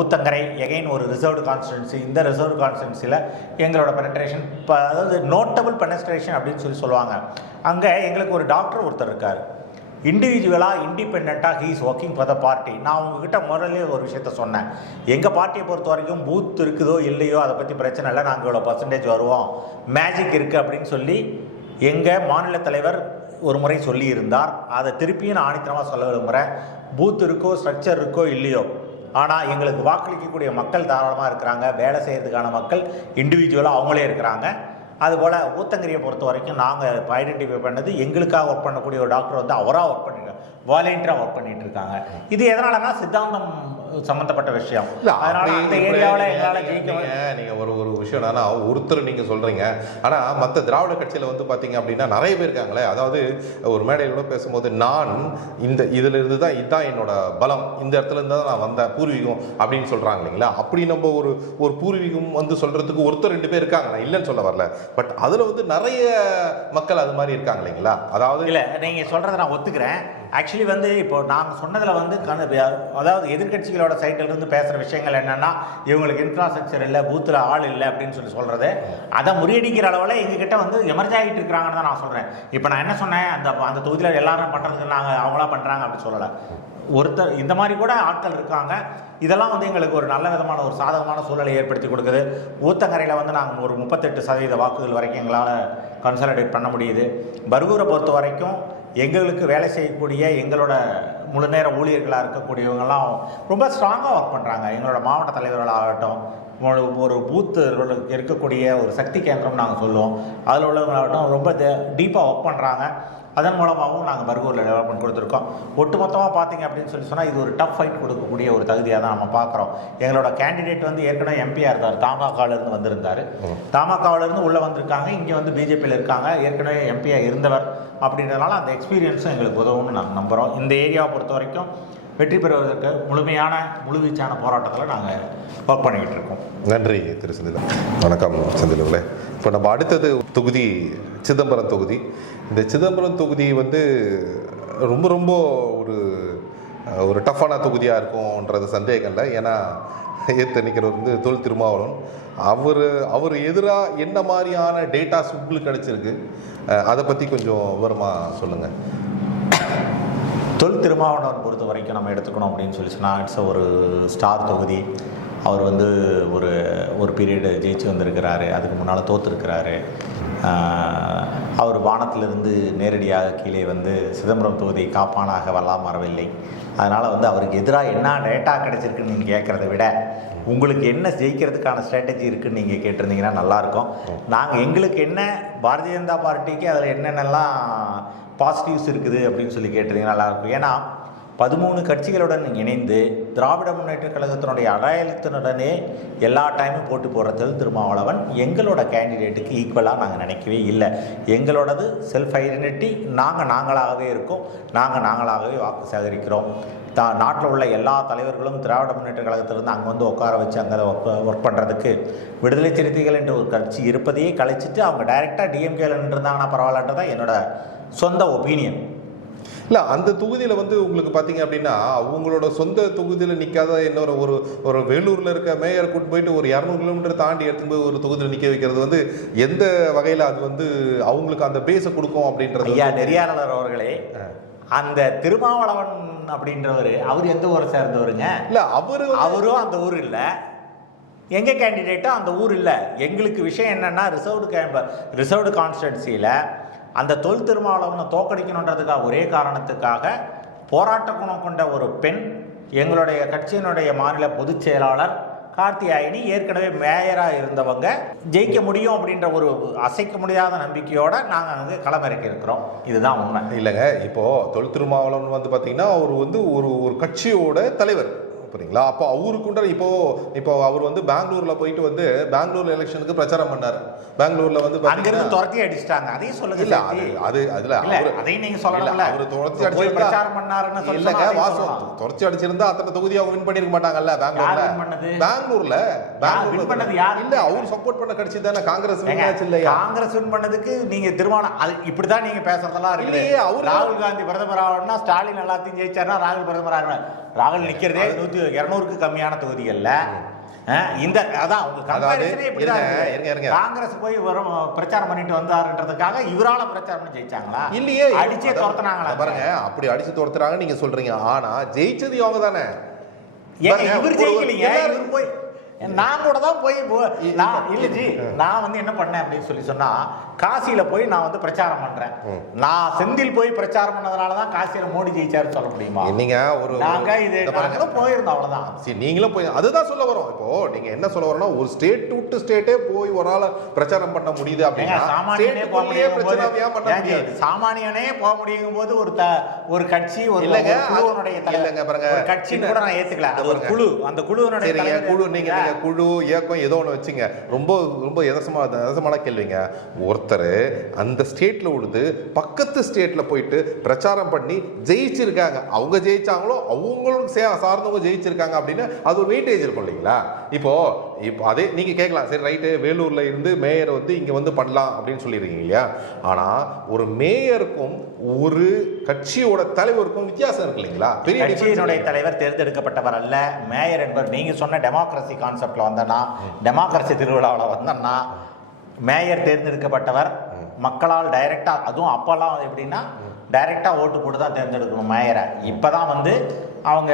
ஊத்தங்கரை எகைன் ஒரு ரிசர்வ்டு கான்ஸ்டிடுவன்சி. இந்த ரிசர்வ்டு கான்ஸ்டிடுவன்சியில் எங்களோட பெனட்ரேஷன் அதாவது நோட்டபிள் பெனட்ரேஷன் அப்படின்னு சொல்லுவாங்க. அங்கே எங்களுக்கு ஒரு டாக்டர் ஒருத்தர் இருக்கார். இண்டிவிஜுவலாக இண்டிபெண்ட்டாக he is working for the party. நான் உங்ககிட்ட முதல்ல ஒரு விஷயத்த சொன்னேன். எங்கள் பார்ட்டியை பொறுத்த வரைக்கும் பூத் இருக்குதோ இல்லையோ அதை பற்றி பிரச்சனை இல்லை, நாங்கள் இவ்வளோ பர்சன்டேஜ் வருவோம், மேஜிக் இருக்குது அப்படின்னு சொல்லி எங்கள் மாநில தலைவர் ஒரு முறை சொல்லியிருந்தார். அதை திருப்பியும் நான் ஆணித்தனமாக சொல்ல விரும்புகிறேன். பூத் இருக்கோ ஸ்ட்ரக்சர் இருக்கோ இல்லையோ, ஆனால் எங்களுக்கு வாக்களிக்கக்கூடிய மக்கள் தாராளமாக இருக்கிறாங்க. வேலை செய்கிறதுக்கான மக்கள் இண்டிவிஜுவலாக அவங்களே இருக்கிறாங்க. அதுபோல் ஊத்தங்கரியை பொறுத்த வரைக்கும் நாங்கள் இப்போ ஐடென்டிஃபை பண்ணது எங்களுக்காக ஒர்க் பண்ணக்கூடிய ஒரு டாக்டர் வந்து அவராக ஒர்க் பண்ணிருக்காங்க, வாலண்டியராக ஒர்க் பண்ணிட்டு இருக்காங்க. இது எதனாலனா சித்தாந்தம் சம்மந்தப்பட்ட விஷயம். அதனால அந்த ஏரியாவில் எங்களால் ஜெயிக்க. நீங்கள் ஒரு விஷயம் என்னன்னா ஒருத்தர் நீங்கள் சொல்கிறீங்க, ஆனால் மற்ற திராவிட கட்சியில் வந்து பார்த்தீங்க அப்படின்னா நிறைய பேர் இருக்காங்களே. அதாவது ஒரு மேடையிலோட பேசும்போது நான் இதில் இருந்து தான் இதுதான் என்னோட பலம், இந்த இடத்துல இருந்து தான் நான் வந்தேன், பூர்வீகம் அப்படின்னு சொல்கிறாங்க இல்லைங்களா. அப்படி நம்ம ஒரு பூர்வீகம் வந்து சொல்கிறதுக்கு ஒருத்தர் 2 பேர் இருக்காங்க, நான் இல்லைன்னு சொல்ல வரல. பட் அதில் வந்து நிறைய மக்கள் அது மாதிரி இருக்காங்க இல்லைங்களா. அதாவது இல்லை நீங்கள் சொல்கிறத நான் ஒத்துக்கிறேன். ஆக்சுவலி வந்து இப்போ நாங்கள் சொன்னதில் வந்து அதாவது எதிர்கட்சிகளோட சைட்டிலிருந்து பேசுகிற விஷயங்கள் என்னென்னா, இவங்களுக்கு இன்ஃப்ராஸ்ட்ரக்சர் இல்லை, பூத்தில் ஆள் இல்லை அப்படின்னு சொல்கிறது, அதை முறியடிக்கிற அளவில் எங்ககிட்ட வந்து எமர்ஜ் ஆகிட்டு இருக்கிறாங்கன்னு தான் நான் சொல்கிறேன். இப்போ நான் என்ன சொன்னேன், அந்த தொகுதியில் எல்லாரும் பண்ணுறதுக்கு நாங்கள் அவங்களா பண்ணுறாங்க அப்படின்னு சொல்லலை. ஒருத்தர் இந்த மாதிரி கூட ஆட்கள் இருக்காங்க. இதெல்லாம் வந்து எங்களுக்கு ஒரு நல்ல விதமான ஒரு சாதகமான சூழலை ஏற்படுத்தி கொடுக்குது. ஊத்தங்கரையில் வந்து நாங்கள் ஒரு 38% வாக்குகள் வரைக்கும் எங்களால் கன்சாலிடேட் பண்ண முடியுது. பர்கூரை பொறுத்த வரைக்கும் எங்களுக்கு வேலை செய்யக்கூடிய எங்களோட முழுநேர ஊழியர்களாக இருக்கக்கூடியவங்கெல்லாம் ரொம்ப ஸ்ட்ராங்காக ஒர்க் பண்ணுறாங்க. எங்களோட மாவட்ட தலைவர்களாகட்டும், ஒரு பூத்து இருக்கக்கூடிய ஒரு சக்தி கேந்திரம் நாங்கள் சொல்லுவோம், அதில் உள்ளவங்களாகட்டும் ரொம்ப டீப்பாக ஒர்க் பண்ணுறாங்க. அதன் மூலமாகவும் நாங்கள் பர்கூரில் டெவலப்மெண்ட் கொடுத்துருக்கோம். ஒட்டுமொத்தமாக பார்த்தீங்க அப்படின்னு சொன்னால் இது ஒரு டஃப் ஃபைட் கொடுக்கக்கூடிய ஒரு தகுதியாக தான் நம்ம பார்க்குறோம். எங்களோட கேண்டிடேட் வந்து ஏற்கனவே எம்பியாக இருந்தார், தமாகாவிலேருந்து வந்திருந்தார். தமாகாவிலேருந்து உள்ளே வந்திருக்காங்க, இங்கே வந்து பிஜேபியில் இருக்காங்க, ஏற்கனவே எம்பியாக இருந்தவர். அப்படின்றதுனால அந்த எக்ஸ்பீரியன்ஸும் எங்களுக்கு உதவும்னு நாங்கள் நம்புகிறோம். இந்த ஏரியாவை பொறுத்த வரைக்கும் வெற்றி பெறுவதற்கு முழுவீச்சான போராட்டத்தில் நாங்கள் ஒர்க் பண்ணிக்கிட்டு இருக்கோம். நன்றி திரு செந்தில். வணக்கம் செந்தில். இப்போ நம்ம அடுத்தது தொகுதி சிதம்பரம் தொகுதி. இந்த சிதம்பரம் தொகுதி வந்து ரொம்ப ரொம்ப ஒரு ஒரு டஃப்பான தொகுதியாக இருக்கும்ன்றது சந்தேகம் இல்லை. ஏன்னா ஏற்று நிற்கிறவர் வந்து தொல் திருமாவளவன். அவர் எதிராக என்ன மாதிரியான டேட்டாஸ் உங்களுக்கு கிடச்சிருக்கு, அதை பற்றி கொஞ்சம் விவரமாக சொல்லுங்கள். தொல் திருமாவளவன் பொறுத்த வரைக்கும் நம்ம எடுத்துக்கணும் அப்படின்னு சொல்லி சொன்னால், இட்ஸ் ஒரு ஸ்டார் தொகுதி. அவர் வந்து ஒரு பீரியடு ஜெயிச்சு வந்திருக்கிறாரு, அதுக்கு முன்னால் தோற்றுருக்கிறாரு. அவர் வானத்திலிருந்து நேரடியாக கீழே வந்து சிதம்பரம் தொகுதி காப்பானாக வரலாம் வரவில்லை. அதனால் வந்து அவருக்கு எதிராக என்ன டேட்டா கிடச்சிருக்குன்னு நீங்கள் கேட்குறத விட உங்களுக்கு என்ன ஜெயிக்கிறதுக்கான ஸ்ட்ராட்டஜி இருக்குதுன்னு நீங்கள் கேட்டிருந்தீங்கன்னா நல்லாயிருக்கும். நாங்கள் எங்களுக்கு என்ன பாரதிய ஜனதா பார்ட்டிக்கு அதில் என்னென்னலாம் பாசிட்டிவ்ஸ் இருக்குது அப்படின்னு சொல்லி கேட்டிருந்தீங்கன்னா நல்லாயிருக்கும். ஏன்னா 13 கட்சிகளுடன் இணைந்து திராவிட முன்னேற்ற கழகத்தினுடைய அடையாளத்தினுடனே எல்லா டைமும் போட்டு போடுற திருமாவளவன் எங்களோட கேண்டிடேட்டுக்கு ஈக்குவலாக நாங்கள் நினைக்கவே இல்லை. எங்களோடது செல்ஃப் ஐடென்டிட்டி, நாங்களாகவே இருக்கோம், நாங்களாகவே வாக்கு சேகரிக்கிறோம். நாட்டில் உள்ள எல்லா தலைவர்களும் திராவிட முன்னேற்ற கழகத்திலிருந்து அங்கே வந்து உட்கார வச்சு அங்கே ஒர்க் பண்ணுறதுக்கு விடுதலை சிறுத்தைகள் என்ற ஒரு கட்சி இருப்பதையே கழிச்சிட்டு அவங்க டைரெக்டாக டிஎம்கேல நின்றுருந்தாங்கன்னா பரவாயில்லன்றதான் என்னோட சொந்த ஒப்பீனியன். இல்லை, அந்த தொகுதியில் வந்து உங்களுக்கு பார்த்தீங்க அப்படின்னா அவங்களோட சொந்த தொகுதியில் நிற்காத இன்னொரு ஒரு வேலூரில் இருக்க மேயர் கூட்டு போயிட்டு ஒரு 200 கிலோமீட்டர் தாண்டி எடுத்துன்னு போய் ஒரு தொகுதியில் நிற்க வைக்கிறது வந்து எந்த வகையில் அது வந்து அவங்களுக்கு அந்த பேஸை கொடுக்கும் அப்படின்றது. ஐயா நெறியாளர் அவர்களே, அந்த திருமாவளவன் அப்படின்றவர் அவர் எந்த ஊரை சேர்ந்தவருங்க? இல்லை, அவரும் அந்த ஊர் இல்லை, எங்கள் கேண்டிடேட்டும் அந்த ஊர் இல்லை. எங்களுக்கு விஷயம் என்னென்னா ரிசர்வ்டு கான்ஸ்டிட்யூன்சியில் அந்த தொல் திருமாவளவனை தோக்கடிக்கணுன்றதுக்காக ஒரே காரணத்துக்காக போராட்ட குணம் கொண்ட ஒரு பெண், எங்களுடைய கட்சியினுடைய மாநில பொதுச் செயலாளர் கார்த்தியாயினி, ஏற்கனவே மேயராக இருந்தவங்க ஜெயிக்க முடியும் அப்படின்ற ஒரு அசைக்க முடியாத நம்பிக்கையோடு நாங்கள் அங்கே களமிறக்கி இருக்கிறோம். இதுதான் உண்மை. இல்லைங்க, இப்போது தொல் திருமாவளவன் வந்து பார்த்தீங்கன்னா அவர் வந்து ஒரு கட்சியோட தலைவர், புரியுங்களா? அப்போ அவருக்குன்ற இப்போ அவர் வந்து பெங்களூர்ல போயிட்டு வந்து பெங்களூர் எலெக்ஷனுக்கு பிரச்சாரம் பண்ணார். பெங்களூர்ல வந்து அங்கிருந்து துரத்தி அடிச்சிட்டாங்க. அதையும் சொல்லுங்க. இல்ல, அதுல அதையும் நீங்க சொல்லல. அவர் துரத்தி அடிச்சு பிரச்சாரம் பண்ணாருன்னு சொல்லுங்க. வாசம் துரத்தி அடிச்சிருந்தா அத்தனை தொகுதி அவங்க வின் பண்ணிருக்க மாட்டாங்கல்ல. பெங்களூர்ல வின் பண்ணது யார்? இல்ல, அவர் சப்போர்ட் பண்ண கட்சி தானே காங்கிரஸ். இல்லையா, காங்கிரஸ் வின் பண்ணதுக்கு நீங்க திருமணம் இப்படிதான் நீங்க பேசுறதெல்லாம் இருக்குது. ராகுல் காந்தி பிரதமர் ஆகணும்னா ஸ்டாலின் எல்லாத்தையும் ஜெயிச்சாருன்னா ராகுல் பிரதமர் ஆகணும். ராகுல் நிக்கிறதே 200க்கு கம்மியான தொகுதிகள்ல. இந்த அதான் காங்கிரஸ் போய் வரும் பிரச்சாரம் பண்ணிட்டு வந்தாருன்றதுக்காக இவரால பிரச்சாரம் பண்ணி ஜெயிச்சாங்களா? இல்லையே, அடிச்சே துரத்துனாங்களா? பாருங்க, அப்படி அடிச்சு துரத்துறாங்க நீங்க சொல்றீங்க. ஆனா ஜெயிச்சது அவங்க தானே. இவர் ஜெயிக்கலீங்க. இவர் போய் நான் கூட தான் போய் இல்ல ஜி, நான் வந்து என்ன பண்ணேன் அப்படின்னு சொல்லி சொன்னா, காசியில போய் நான் வந்து பிரச்சாரம் பண்றேன். நான் செந்தில் போய் பிரச்சாரம் பண்ணதுனாலதான் காசியில மோடி ஜெயிச்சாரு சொல்ல முடியுமா? நீங்க நாங்க இது போயிருந்தோம், அவ்வளவுதான். சரி, நீங்களும் போய் அதுதான் சொல்ல வரோம். இப்போ நீங்க என்ன சொல்ல வரோம்னா, ஒரு ஸ்டேட் டு ஸ்டேட்டே போய் ஒரு ஆள் பிரச்சாரம் பண்ண முடியுது அப்படின்னா சாமானியனே போக முடியாது. சாமானியனே போக முடியும் போது ஒரு கட்சி ஒரு குழுவனுடைய தலைவர் கட்சின்னு கூட நான் ஏத்துக்கல. அது ஒரு குழு, அந்த குழுவனுடைய குழு. நீங்க குழு இயக்கம் ஏதோ ஒன்று வச்சுங்க. ரொம்ப ரொம்ப யதார்த்தமான கேள்விங்க. ஒருத்தர் அந்த ஸ்டேட்ல உழுது பக்கத்து ஸ்டேட்ல போயிட்டு பிரச்சாரம் பண்ணி ஜெயிச்சிருக்காங்க. அவங்க ஜெயிச்சாங்களோ அவங்களுக்கு சார்ந்தவங்க ஜெயிச்சிருக்காங்க அப்படின்னு அது ஒரு வெயிட்டேஜ் இருக்கும் இல்லைங்களா? இப்போ அதே நீங்க கேட்கலாம், சரி ரைட்டு, வேலூர்ல இருந்து மேயர் வந்து இங்க வந்து பண்ணலாம் அப்படின்னு சொல்லியிருக்கீங்க இல்லையா? ஆனா ஒரு மேயருக்கும் ஒரு கட்சியோட தலைவருக்கும் வித்தியாசம் இருக்கு இல்லைங்களா? பெரிய கட்சியினுடைய தலைவர் தேர்ந்தெடுக்கப்பட்டவர் அல்ல. மேயர் என்பவர் நீங்க சொன்ன டெமோக்ரஸி கான்செப்ட்ல வந்தனா, டெமோக்ரஸி திருவிழாவில் வந்தோம்னா, மேயர் தேர்ந்தெடுக்கப்பட்டவர் மக்களால் டைரக்டா, அதுவும் அப்பெல்லாம் எப்படின்னா டைரக்டா ஓட்டு போட்டு தான் தேர்ந்தெடுக்கணும் மேயரை. இப்பதான் வந்து அவங்க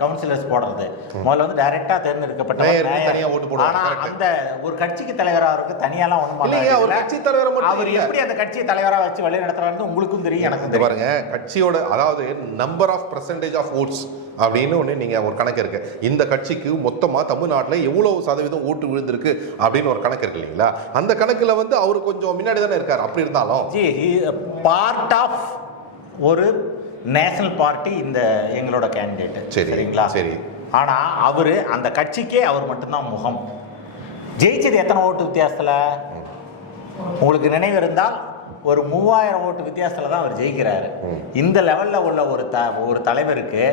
கவுன்சிலர்ஸ் போடுறது. முதல்ல வந்து டைரக்டா தேர்ந்தெடுக்கப்பட்டவர் தனியா ஓட்டு போடுவாங்க. ஆனா அந்த ஒரு கட்சிக்கு தலைவரா இருக்கு, தனியாலாம் ஒண்ணும் பண்ணல. ஒரு கட்சி தலைவரை அவர் எப்படி அந்த கட்சியை தலைவரா வச்சு வழி நடத்துறாரு உங்களுக்கும் தெரியும், எனக்கும் தெரியும். பாருங்க, கட்சியோட அதாவது number of percentage of votes அப்படின்னு ஒன்று நீங்கள் ஒரு கணக்கு இருக்கு. இந்த கட்சிக்கு மொத்தமாக தமிழ்நாட்டில் எவ்வளவு சதவீதம் ஓட்டு விழுந்திருக்கு அப்படின்னு ஒரு கணக்கு இருக்கு இல்லைங்களா? அந்த கணக்கில் வந்து அவர் கொஞ்சம் முன்னாடி தானே இருக்கார். அப்படி இருந்தாலும் பார்ட் ஆஃப் ஒரு நேஷனல் பார்ட்டி இந்த எங்களோட கேண்டிடேட், சரிங்களா? சரி. ஆனா அவரு அந்த கட்சிக்கே அவர் மட்டும்தான் முகம். ஜெயிச்சது எத்தனை ஓட்டு வித்தியாசத்துல உங்களுக்கு நினைவு இருந்தால் ஒரு 3000 ஓட்டு வித்தியாசத்துல தான் அவர் ஜெயிக்கிறாரு. இந்த லெவல்ல உள்ள ஒரு தலைவருக்கு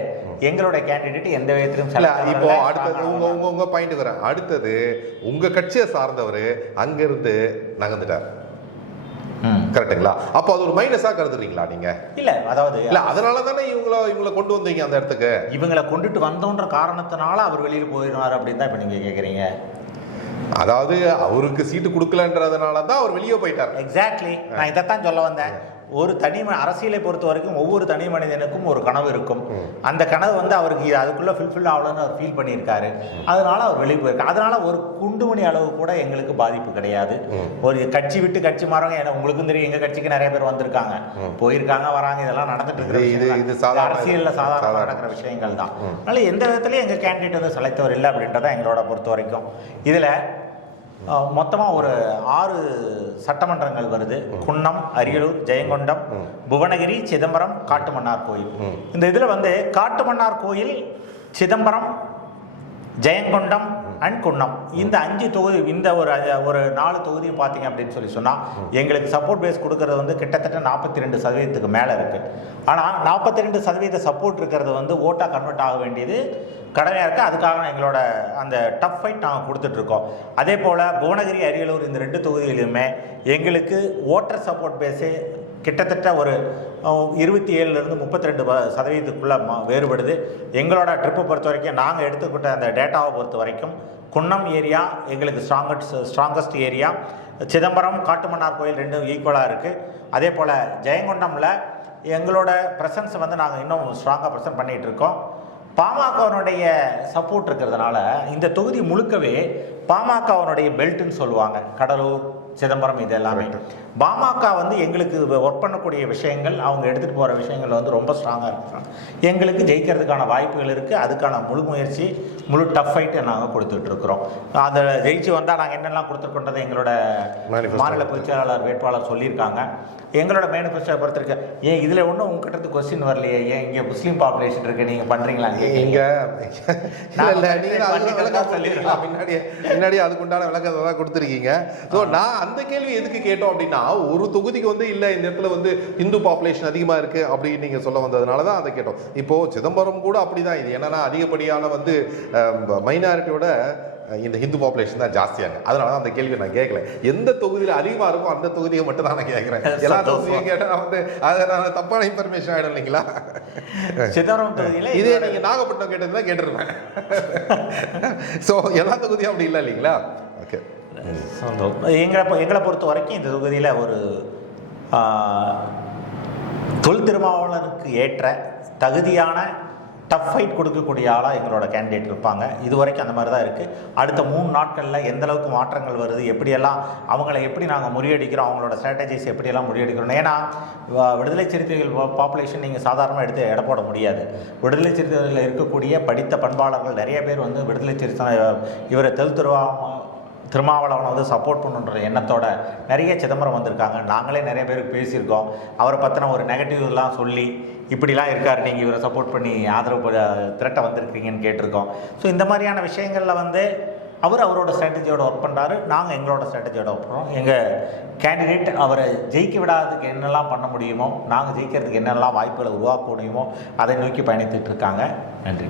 எங்களுடைய கேண்டிடேட் எந்த விதத்திலும் இப்போ அடுத்தது உங்க பாயிண்ட் வரேன். அடுத்தது உங்க கட்சியை சார்ந்தவர் அங்கிருந்து நகர்ந்துட்டார். கரெக்டுங்களா? அப்போ அது ஒரு மைனஸாக கருதுறீங்களா நீங்கள்? இல்லை, அதாவது இல்லை, அதனால தானே இவங்களை கொண்டு வந்தீங்க அந்த இடத்துக்கு. இவங்களை கொண்டுட்டு வந்தோன்ற காரணத்தினால அவர் வெளியில் போயிடுவார் அப்படின்னு தான் இப்போ நீங்கள் கேட்குறீங்க. அதாவது அவருக்கு சீட்டு கொடுக்கலன்றதுனால தான் அவர் வெளியே போயிட்டார். எக்ஸாக்ட்லி, நான் இதைத்தான் சொல்ல வந்தேன். ஒரு அரசியலை பொறுத்த வரைக்கும் ஒவ்வொரு தனி மனிதனுக்கும் ஒரு கனவு இருக்கும். அந்த கனவு வந்து அவருக்கு அதுக்குள்ளே ஃபில்ஃபில் ஆகலன்னு அவர் ஃபீல் பண்ணியிருக்காரு. அதனால அவர் வெளியே போயிருக்காரு. அதனால ஒரு குண்டுமணி அளவு கூட எங்களுக்கு பாதிப்பு கிடையாது. ஒரு கட்சி விட்டு கட்சி மாறவங்க, ஏன்னா உங்களுக்கும் தெரியும், எங்கள் கட்சிக்கு நிறைய பேர் வந்திருக்காங்க, போயிருக்காங்க, வராங்க, இதெல்லாம் நடந்துட்டு இருக்கிற அரசியலில் சாதாரண நடக்கிற விஷயங்கள் தான். அதனால எந்த விதத்துலையும் எங்கள் கேண்டிடேட் வந்து செலக்டவர் இல்லை அப்படின்றத எங்களோட பொறுத்த வரைக்கும். இதில் மொத்தமாக ஒரு 6 சட்டமன்றங்கள் வருது. குன்னம், அரியலூர், ஜெயங்கொண்டம், புவனகிரி, சிதம்பரம், காட்டுமன்னார் கோயில். இந்த இதில் வந்து காட்டுமன்னார் கோயில், சிதம்பரம், ஜெயங்கொண்டம் அண்ட் குன்னம், இந்த 5 தொகுதி, இந்த ஒரு 4 தொகுதியும் பார்த்தீங்க அப்படின்னு சொன்னால் எங்களுக்கு சப்போர்ட் பேஸ் கொடுக்கறது வந்து கிட்டத்தட்ட 42% மேலே இருக்குது. ஆனால் 42% சப்போர்ட் இருக்கிறது வந்து ஓட்டாக கன்வெர்ட் ஆக வேண்டியது கடமையாக இருக்குது. அதுக்காக எங்களோட அந்த டஃப் ஃபைட் நாங்கள் கொடுத்துட்ருக்கோம். அதே போல் புவனகிரி, அரியலூர் இந்த 2 தொகுதியிலுமே எங்களுக்கு ஓட்டர் சப்போர்ட் பேஸே கிட்டத்தட்ட ஒரு 27லேருந்து 32% வேறுபடுது. எங்களோட ட்ரிப்பை பொறுத்த வரைக்கும், நாங்கள் எடுத்துக்கிட்ட அந்த டேட்டாவை பொறுத்த வரைக்கும் குன்னம் ஏரியா எங்களுக்கு ஸ்ட்ராங்கஸ்ட் ஏரியா, சிதம்பரம், காட்டுமன்னார் கோயில் 2 ஈக்குவலாக இருக்குது. அதே போல் ஜெயங்கொண்டமில் எங்களோட ப்ரெசன்ஸ் வந்து நாங்கள் இன்னும் ஸ்ட்ராங்காக ப்ரெசன்ட் பண்ணிகிட்டு இருக்கோம். பாமகவனுடைய சப்போர்ட் இருக்கிறதுனால இந்த தொகுதி முழுக்கவே பாமகவனுடைய பெல்ட்டுன்னு சொல்லுவாங்க. கடலூர், சிதம்பரம், இது எல்லாமே பாமக வந்து எங்களுக்கு ஒர்க் பண்ணக்கூடிய விஷயங்கள், அவங்க எடுத்துகிட்டு போகிற விஷயங்கள் வந்து ரொம்ப ஸ்ட்ராங்காக இருக்கிறாங்க. எங்களுக்கு ஜெயிக்கிறதுக்கான வாய்ப்புகள் இருக்குது. அதுக்கான முழு முயற்சி, முழு டஃப் ஃபைட்டை நாங்கள் கொடுத்துட்ருக்குறோம். அதை ஜெயிச்சு வந்தால் நாங்கள் என்னெல்லாம் கொடுத்துருக்கோன்றதை எங்களோட மாநில பொதுச்செயலாளர் வேட்பாளர் சொல்லியிருக்காங்க. எங்களோட மேனிஃபெஸ்டோ பொறுத்திருக்க, ஏன் இதில் ஒன்றும் உங்ககிட்ட கொஸ்டின் வரலையே, ஏன் இங்கே முஸ்லீம் பாப்புலேஷன் இருக்குது, நீங்கள் பண்ணுறீங்களா? முன்னாடி அதுக்குண்டான விளக்கத்தை தான் கொடுத்துருக்கீங்க. ஸோ நான் அந்த கேள்வி எதுக்கு கேட்டோம் அப்படின்னா, ஒரு தொகுதிக்கு வந்து இல்லை இந்த இடத்துல வந்து இந்து பாப்புலேஷன் அதிகமாக இருக்குது அப்படின்னு நீங்கள் சொல்ல வந்ததுனால தான் அதை கேட்டோம். இப்போது சிதம்பரம் கூட அப்படி தான். இது என்னன்னா அதிகப்படியான வந்து மைனாரிட்டியோட இந்த ஹிந்து பாப்புலேஷன் தான் ஜாஸ்தியாக. அதனால தான் அந்த கேள்வி நான் கேட்கல. எந்த தொகுதியில் அதிகமாக இருக்கும் அந்த தொகுதியை மட்டும் தான் நான் கேட்குறேன். எல்லா தொகுதியும் கேட்டால் வந்து அதை நான் தப்பான இன்ஃபர்மேஷன் ஆகிடும் இல்லைங்களா? சிதம்பரம் தொகுதியில் இதே நீங்கள் நாகப்பட்டினம் கேட்டது தான் கேட்டிருப்பேன். ஸோ எல்லா தொகுதியும் அப்படி இல்லை இல்லைங்களா? ஓகே, எங்களை பொறுத்த வரைக்கும் இந்த தொகுதியில் ஒரு தொல் திருமாவளவனுக்கு ஏற்ற தகுதியான டஃப் ஃபைட் கொடுக்கக்கூடிய ஆளாக எங்களோட கேண்டிடேட் இருப்பாங்க. இது வரைக்கும் அந்த மாதிரி தான் இருக்குது. அடுத்த 3 நாட்களில் எந்த அளவுக்கு மாற்றங்கள் வருது, எப்படியெல்லாம் அவங்கள எப்படி நாங்கள் முறியடிக்கிறோம், அவங்களோட ஸ்ட்ராட்டஜிஸ் எப்படியெல்லாம் முறியடிக்கிறோம். ஏன்னா விடுதலை சிறுத்தைகள் பாப்புலேஷன் நீங்கள் சாதாரணமாக எடுத்து எடை போட முடியாது. விடுதலை சிறுத்தைகளில் இருக்கக்கூடிய படித்த பண்பாளர்கள் நிறைய பேர் வந்து விடுதலை சிறுத்தை இவரை திருமாவளவனை வந்து சப்போர்ட் பண்ணுன்ற எண்ணத்தோட நிறைய சிதம்பரம் வந்திருக்காங்க. நாங்களே நிறைய பேருக்கு பேசியிருக்கோம். அவரை பற்றின ஒரு நெகட்டிவ்லாம் சொல்லி, இப்படிலாம் இருக்கார், நீங்கள் இவரை சப்போர்ட் பண்ணி ஆதரவு திரட்ட வந்திருக்கீங்கன்னு கேட்டிருக்கோம். ஸோ இந்த மாதிரியான விஷயங்களில் வந்து அவரோட ஸ்ட்ராட்டஜியோட ஒர்க் பண்ணுறாரு, நாங்கள் எங்களோட ஸ்ட்ராட்டஜியோட ஒர்க் பண்ணுறோம். எங்கள் கேண்டிடேட் அவரை ஜெயிக்க விடாததுக்கு என்னெல்லாம் பண்ண முடியுமோ, நாங்கள் ஜெயிக்கிறதுக்கு என்னெல்லாம் வாய்ப்புகளை உருவாக்க முடியுமோ அதை நோக்கி பயணித்துட்டு இருக்காங்க. நன்றி.